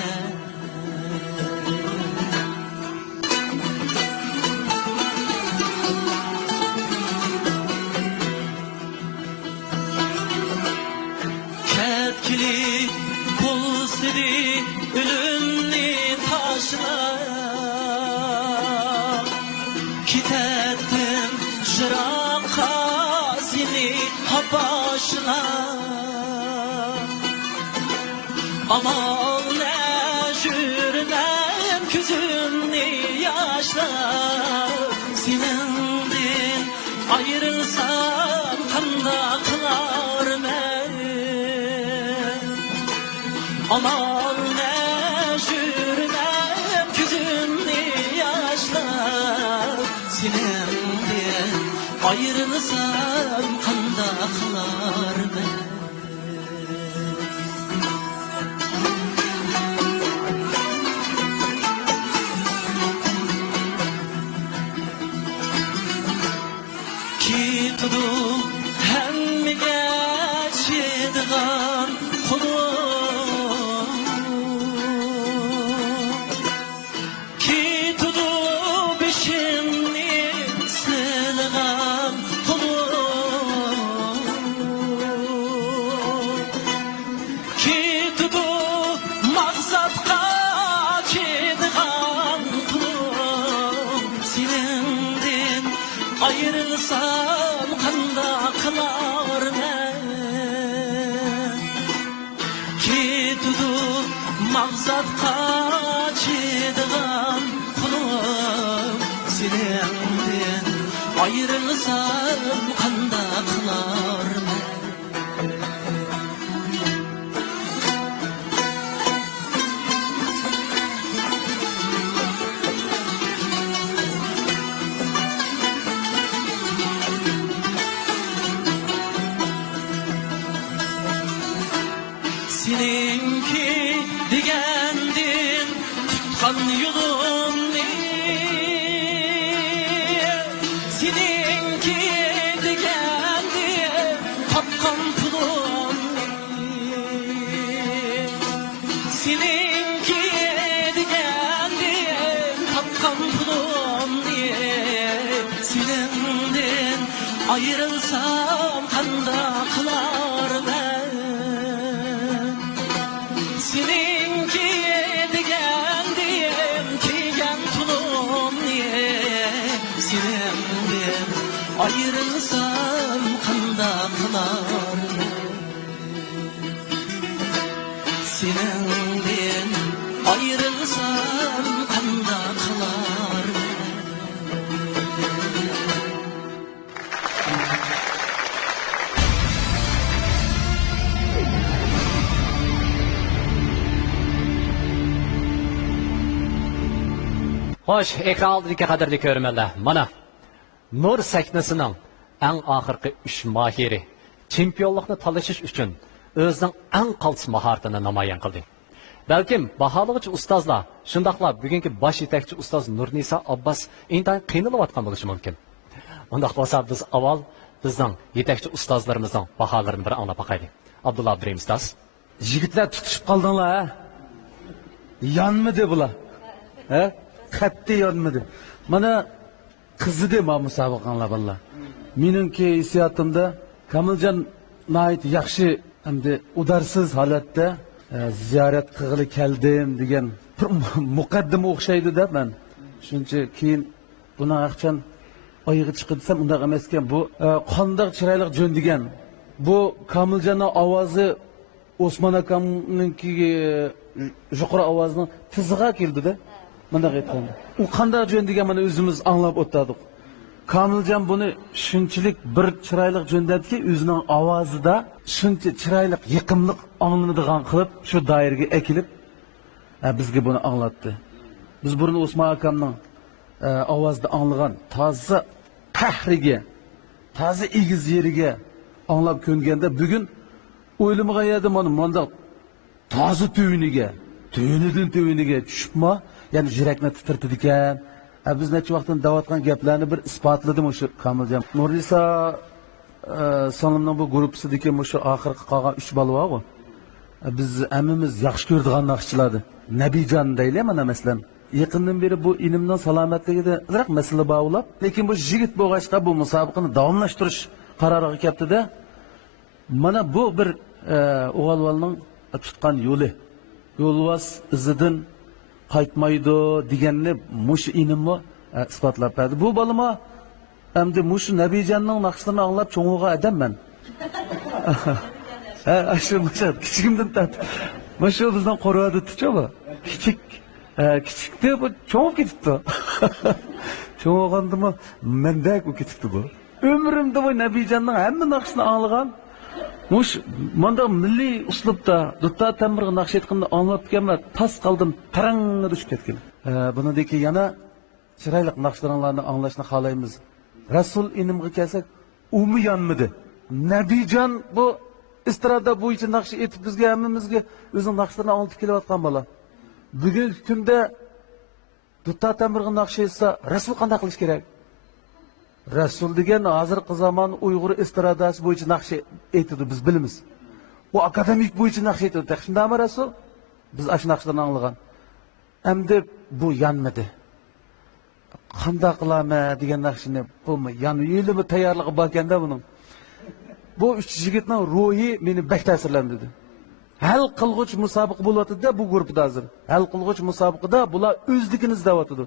Ketkili kul sidi ölümlü taşla, kitettim şıraka seni hapaşla. Aman ne jürnem küzümni yaşla, senenden ayrılsam kanda kılarım. Aman ne jürnem küzümni yaşla, senenden ayrılsam kanda kılarım. Tudu hem geçidigan kulum, ki tudu bişimni silgan kulum, ki tudu maqsadqa çidigan kulum, senenden ayrılsam kanda kılarım. Ki tudu maqsadqa çidigan kulum, senenden ayrılsam kanda kılarım. Seninki digendin tutkan yolun ne? Seninki digendin tapkan pulun ne? Seninki digendin tapkan pulun ne? Senenden ayrılsam kanda kılarım. ayrılsam qanda qilar seningden ayrılsam qanda qilar Xo'sh, ekran oldidagi qadrli ko'rmanlar, mana Nur sahnasining eng oxirgi 3 mohiri chempionlikni talashish uchun o'zining eng qaltis mahoratini namoyon qildi. Balkim baholovchi ustozlar, shundaqla bugungi bosh yetakchi ustoz Nurnisa Abbas intayin qiynalayotgan bo'lishi mumkin. Undaq bo'lsa biz avval bizning yetakchi ustozlarimizning baholarini bir anglab boqaylik. Abdulla Abdurim ustoz. Yigitlar tutishib qoldinglar, ha? Yonmidi bular. Ha? Qatti yonmidi. Mana qiziqdi ma musobaqalar billah. Meningki hissiyotimda Kamiljon nayt yaxshi hamda udarsiz holatda ziyorat qilg'ili keldim degan bir muqaddima o'xshaydi-da men. Shuncha keyin buni aqchan oyog'i chiqib desam undaq emas ekan. Bu qandoq chiroyli jo'n degan. Bu Kamiljonning ovozi Osmon akamninki yuqori ovozning tizig'a keldi-da. Mundaq aytganda. U qanday jo'n degan mana o'zimiz anglab o'tdik. Kamiljon buni shunchalik bir chiroyli jo'ndadiki, o'zining ovozida shuncha chiroyli, yiqimliq anglanadigan qilib, shu doiraga ekilib, bizga buni anglatdi. Biz burun Osmon akamning ovozida anglagan toza qahriga, toza egiz yeriga anglab ko'nganda bugun o'ylamagan edim mana bundaq toza töviniga tushibmi? Yani yürekne titirtidi ekan. Biz necha vaqtdan davatgan gaplarni bir isbotladim o'sha Kamiljon. Nurnisa sonimning bu gruppasidagi o'sha oxirgi qolgan 3 bola bor. Biz hammamiz yaxshi ko'rdigan naqshchilardi. Nabijon deylik mana masalan. Yaqindan beri bu inimning salomatligida ozroq masala bog'lab, lekin bu yigit bo'g'ashqa bu musobaqani davomlashtirish qaroriga keldi-da. Mana bu bir o'g'ilvalning tutgan yo'li. Yo'lvas izidan qaytmaydi deganni mush inimni isbotlab berdi. Bu balama endi mush Nabijonning naqshlarini anglab cho'ng'iga adamman. Shu kichigimdan tortib. Mana bizdan qo'rvadi tuchaba. Kichikda bu cho'ng'ib ketibdi. Cho'ng'igandimi mendak u ketibdi bu. Ömrümde bu Nabijonning hamma naqshini anglagan. Mush manda milliy uslubda Dutta Tamirga naqsh etganda anglab kelma, tas qoldim, tarangga tushib ketgan. Bunidagi yana chiroyli naqshlaringlarni anglashni xohlaymiz. Rasul inimga kelsak, umi yonmidi. Nabijon bu istirada bo'yicha naqsh etib bizga hammamizga o'zining naqshlarini olib kelayotgan bola. Bugungi kunda Dutta Tamirga naqsh etsa, Rasul qanday qilish kerak? Rasul degan hozirgi zamon Uyg'ur estradasi bo'yicha naqsh aytadi, biz bilamiz. U akademik bo'yicha naqsh aytadi. Shundaymi Rasul? Biz ash naqshlarni anglagan. Endi bu yanmadi. Qanday qilama degan naqshni bo'lmay, yani yo'limi tayyorligi bor ekanda buning. Bu 3 yigitning ruhi meni bak ta'sirlantirdi. Hal qilg'uch musobaqa bo'layotdi-da bu guruhda hozir. Hal qilg'uch musobaqada bular o'zligini izlayotdi.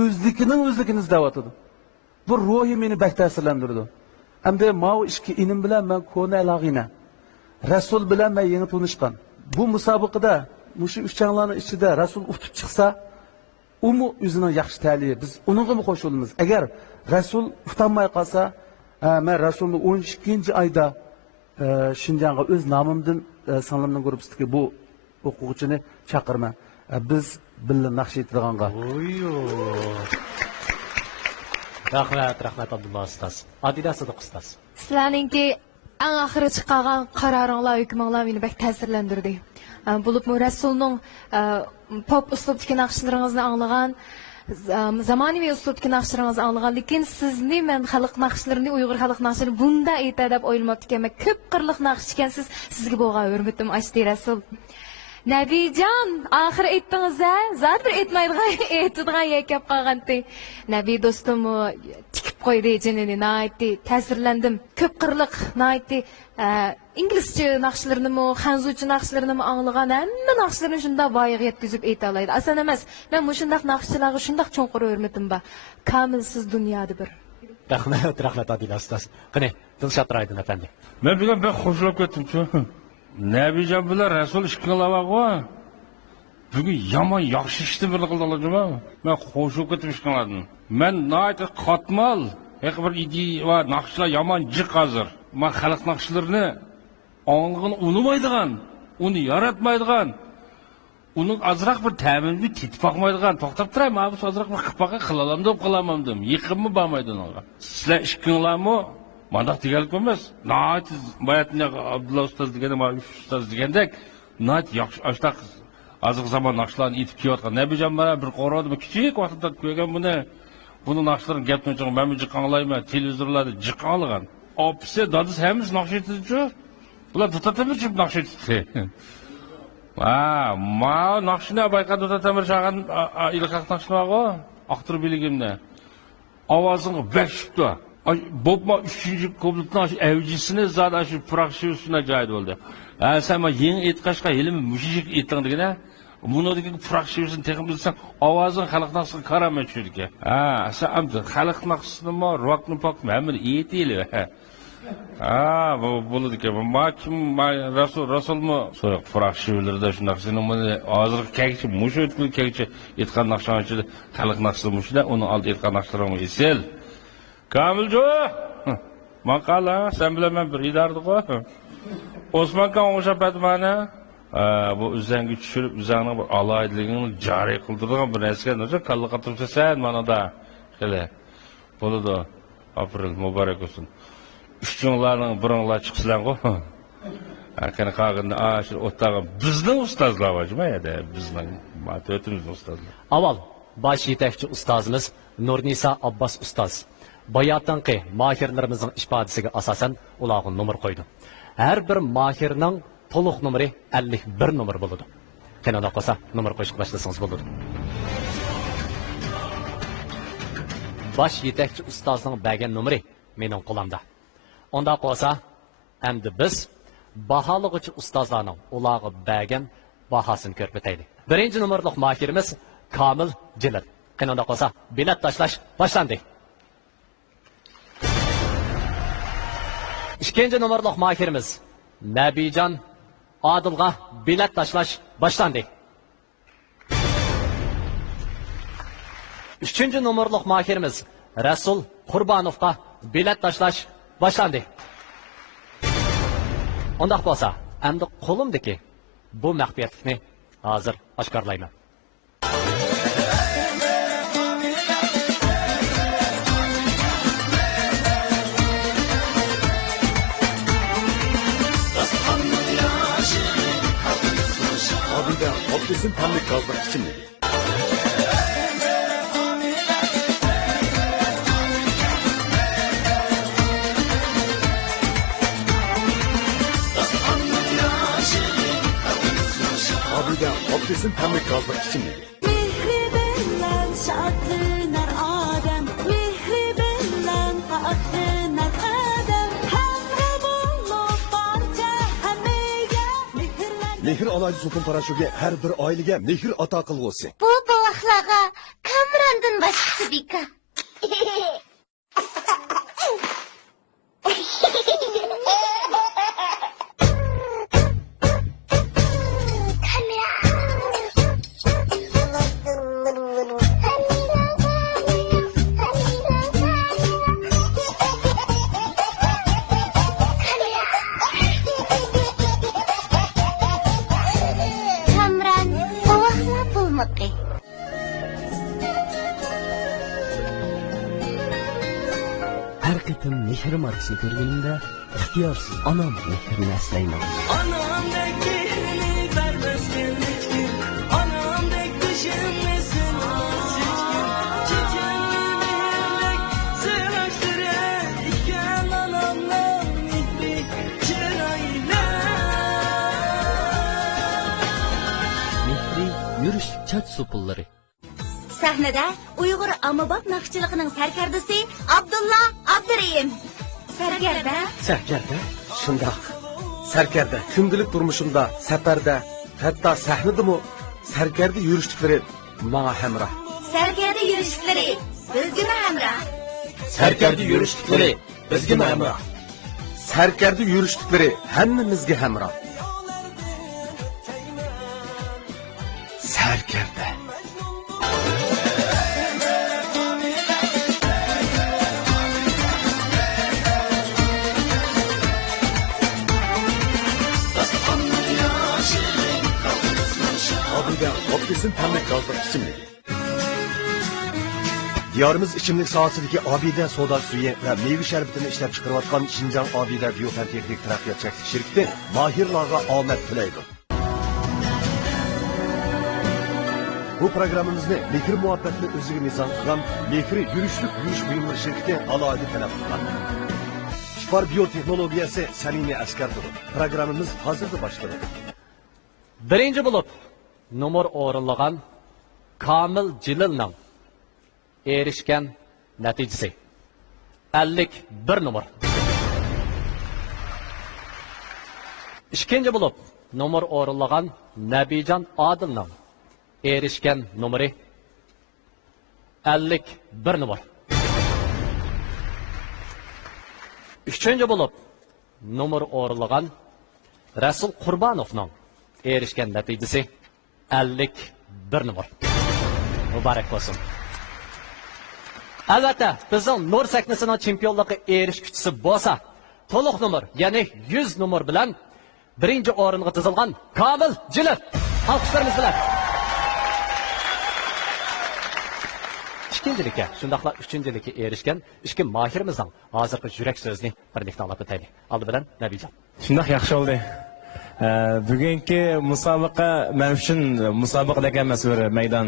O'zligini izlayotdi. Bu ruhi meni bak ta'sirlantirdi. Endi mau ishki inim bilan men ko'na alag'ina. Rasul bilan men yangi tanishgan. Bu musobaqada mushu 3 changlarning ichida Rasul utib chiqsa, umu o'zining yaxshi ta'liyi. Biz uningga qo'shilamiz. Agar Rasul utanmay qolsa, men Rasulni 12-oyda Shinjongga o'z nomimdan sanlamning gruppasidagi bu o'quvchini chaqirman. Biz birga naqsh etdiganga. Rahmat Abdullah ustoz. Adila Sadiq ustoz. Sizlarningki eng oxiri chiqqan qaroringlar, hukminglar meni bak ta'sirlantirdi. Bo'libmi Rasulning pop uslubdagi naqshlaringizni anglagan, zamonaviy uslubdagi naqshlaringizni anglagan, lekin sizni men xalq naqshlarini, Uyg'ur xalq naqshlarini bunda aytadi deb o'ylamabdi ekan. Men ko'p qirliq naqsh ekansiz, sizga bo'lgan hurmatim ochdi Rasul. Nabijon, oxir aytdingiz-a? Zot bir aytmaydigan yakab qolgandi. Nabiy do'stim tikib qo'ydi jinini, naytdi, ta'sirlandim. Ko'p qirliq naytdi. İngilizce naqshlarini, xanzucha naqshlarini anglagan, hamma naqshlarini shunda voyaga yetkazib ayta oladi. Asan emas, men mushundaq naqshchilarga shundaq cho'nqur hurmatim bor. Kamilsiz dunyoda bir. Rahmat Adil ustoz. Qani, Dilshod Raydin efendi. Men bugun ben xo'shilib ketdim-ku. Nabijon bilan Rasul ishqilavago. Bugun yomon yaxshi ishni bir qildilar. Men xo'shilib ketib ishqiladim. Men nayt qatmal, hech bir idea va naqshlar yomon jiq hozir. Men xalq naqshlarini ong'ini unumaydigan, uni yaratmaydigan, uning azroq bir ta'minni tetib boqmaydigan, to'xtab turay, men bu azroq bir qilpaqa qilalam deb qilamamdim. Yiqimmi bo'lmaydi unga. Sizlar ishqinglarmi? Mandaq deganlik emas. Nayt bayatni Abdulla ustoz deganda, Ma'ruf ustoz degandek, nayt yaxshi ashtaq azıq zaman naqshlarni etib kiyotgan. Nabijon mana bir qo'rodi, kichik vaqtda ko'rgan buni naqshlarni gapni men jiqanglayman, televizorlarda jiqanglagan. Opsi dadis hamiz naqsh etdi-ku. Bular tutatamir chip naqsh etdi. Ma naqshni bayqa tutatamir chaqan ilqaq naqshlarga aqtir biligimda. Ovozing bekshibdi. Bopma 3-chi ko'plikning avjisini zada shu praxshiyusuna joy bo'ldi. Sen ma yeng etqashqa ilm mushik etdingdigina. Bunodagi praxshiyusini texnik bilsang, ovozing xalq naqshini qaraman tushirdi. Sen amdi xalq naqshinimi, rockni pokmi, hamma etili. Bu bo'ladi ki, Rasulmu so'roq praxshiyularda shu naqshini hozir kekchi, mush o'tib kekchi etgan naqshini xalq naqshini mushda, uni oldi etgan naqshlarni esel. Kamiljo, maqala, sen bilan men bir idardi-ku. Osmankan o'xshab mana bu uzangi tushirib, uzangning bir alaydiligini joriy qildirgan bir narsaga o'sha kalla qatirsa sen mana da. Qile. Bo'ladi. Aprel muborak bo'lsin. Uchinglarning biringlar chiqsizlar-ku. Qani qag'inni shu o'tdagi bizning ustozlar vajmaydi, bizning matotimiz ustozlar. Avval bosh yetakchi ustozimiz Nurnisa Abbas ustoz. Bayatanqi mahirlarimizning ifodasiga asosan ularga nomer qo'ydi. Har bir mahirning to'liq nomeri 51 nomer bo'ladi. Qanday qilsa nomer qo'yishga boshlasangiz bo'ladi. Bosh yetakchi ustozning bergan nomeri mening qo'limda. Onda qolsa, endi biz baholag'uchi ustozlarning ularga bergan bahosini ko'rib o'taylik. Birinchi nomerlik mahirimiz Komil Jilil. Qanday qolsa, bilet tashlash boshlandi. İkinci numaralıq mahirimiz Nabijon Adilga bilet tashlash boshlandi. Üçüncü numaralıq mahirimiz Rasul Qurbanovga bilet tashlash boshlandi. Undaq bo'lsa, endi qo'limdagi bu maxfiyatlikni hozir oshkorlayman. Abdüsün temlik gazlık içimligi. Abide Abdüsün temlik gazlık içimligi. Mehir alaycı sopun paraşoge her bir ailege mehir ata qilg'usi. Bu boğaqlarga Kamrandan boshqasi beka. Mehir markasini ko'rganimda ixtiyorsiz onam mehrini aslayman. Anamdek mehrini vermesin hiç kim, anamdek düşünmesin hiç kim. Çiçekli mehirlik sığlaştırır iken anamla mehri çırayla. Mehri yürüş çat supulları. Sahnada Uyg'ur ommabop naqshchiligining sarkardasi Abdulla Abdurayim. Sarkarda? Sarkarda? Shundoq. Sarkarda kundalik turmushimda, safarda, hatto sahnadami sarkarda yurishliklari menga hamroh. Sarkarda yurishlari bizga hamroh. Sarkarda yurishliklari bizga ma'mur. Sarkarda yurishliklari hammamizga hamroh. Sarkarda. Optisin temlik gazlık içimlik. Diyarımız içimlik sahasındaki Abide soda suyu ve meyve şerbetini işlep çıkarıvatkan Şincan Abide Biyotentexnik Terakkiyat Çektik şirketi mahirlarga Ahmet Tüleydi. Bu programımızda Mekir muhabbetini özüge mizan kılan Mekir yürüşlük yürüyüş buyumları şirketi alaydı talep kılan. Şifar biyoteknolojisi Samimi Askardır. Programımız hazırda başladı. Birinci bulup numar o'rinlagan Kamil Jililning erishgan natijasi 51 numar. İkinci bulup numar o'rinlagan Nabijon Odilning erishgan numari 51 numar. Üçüncü bulup numar o'rinlagan Rasul Qurbanovning erishgan natijasi 51 numar. Mübarek olsun. Albatta, bizning Nur sahnasining chempionligiga erishguchisi bo'lsa, to'liq numar, ya'ni 100 numar bilan birinchi o'ringa tizilgan Kamil Jilil. Alqishlarimiz bilan. İkincilikka, shundaqla uchinchilikka erishgan ikki mahirimizning hozirgi yurak so'zini bir nechta olib o'taylik. Oldi bilan Nabijon. Shundoq yaxshi oldi. Bugungi musobaqa men uchun musobaqadagi emas, bir maydon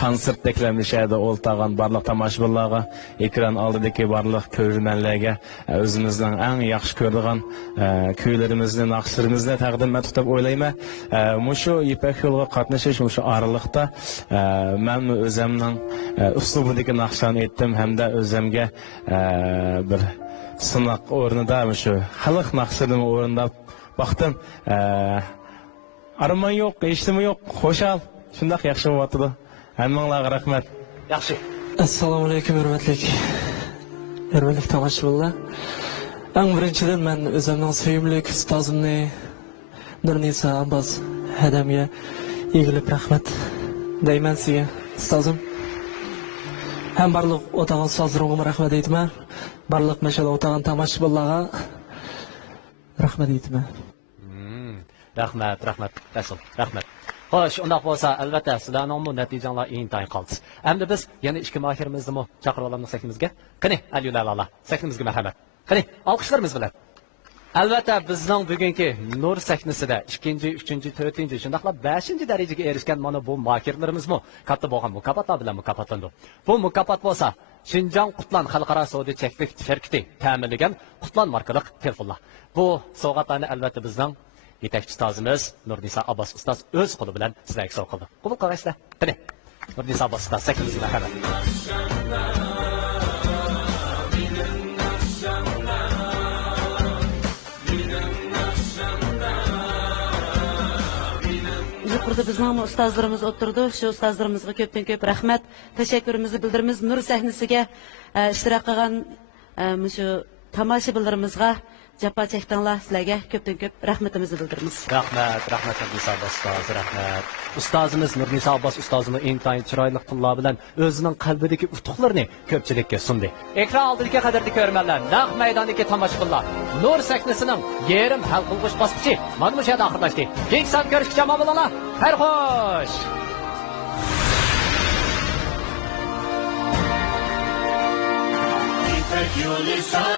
konsert deklamishadi o'ltagan barliq tomoshabinlarga, ekran oldidagi barliq ko'rmanlarga o'zimizning eng yaxshi ko'radigan kuylarimizni, naqshlarimizni taqdim etib deb o'ylayman. Mushu Ipak yo'liga qatnashish mushu oraliqda men o'zimning uslubidagi naqshlarni aytdim hamda o'zimga bir sinoq o'rnida mushu xalq naqshlarini o'rindab baktım, arman yok, eşitimi yok, hoşal. Şundak yaxşı olmadı. Hammanlarga rahmet. Yaxşı. Assalomu alaykum, hurmatli tomoshabinlar. Eng birinchidan men o'zimning sevimli ustozimni Nurnisa Abbas Hadamga egilib rahmat deyman sizga, ustozim. Ham barliq o'tag'an ustozlarimga rahmat aytaman. Barliq mashallah o'tag'an tomoshabinlarga rahmat aytaman. Rahmat, Rasul, rahmat. Xo'sh, undaq bo'lsa, albatta sizlarning bu natijalar intayin qoldi. Endi biz yana ikki mahirimizni chaqirib olamiz sahnimizga. Qani, aliyulala, sahnimizga marhamat. Qani, olqishlarimiz bilan. Albatta bizning bugungi Nur sahnasida 2-chi, 3-chi, 4-chi, shundaqla 5-chi darajaga erishgan mana bu mahirlarimizmi katta bo'lgan mukofotlar bilan mukofotlandi. Bu mukofot bo'lsa, Şinjan Qutlan xalqaro savdo cheklik shirkati ta'minlagan Qutlan markali telefonlar. Bu sovg'atlarni albatta bizning yetakchi ustozimiz Nurnisa Abbas ustoz o'z qo'li bilan sizlarga sovg'a qildi. Qabul qilinglar. Qani, Nurnisa Abbas ustoz sahnimizga marhamat. Burada bizning ustozlarimiz o'tirdi. Shu ustozlarimizga ko'pdan ko'p rahmat, tashakkurimizni bildiramiz. Nur sahnasiga ishtirok qilgan shu tomoshabinlarimizga jafo chekdinglar, sizlarga ko'pdan ko'p rahmatimizni bildiramiz. Rahmat Nurnisa Abbas ustoz, rahmat. Ustozimiz Nurnisa Abbas ustozimiz intayin chiroyli tillar bilan o'zining qalbidagi utuqlarini ko'pchilikka sundi. Ekran oldidagi qadrli ko'rmanlar, naq maydondagi tomoshabinlar, Nur sahnasining yerim hal qilg'ich bosqichi mana bu yerda oxirlashdi. Keyingi sal ko'rishga mo'minlar, xayr xo'sh.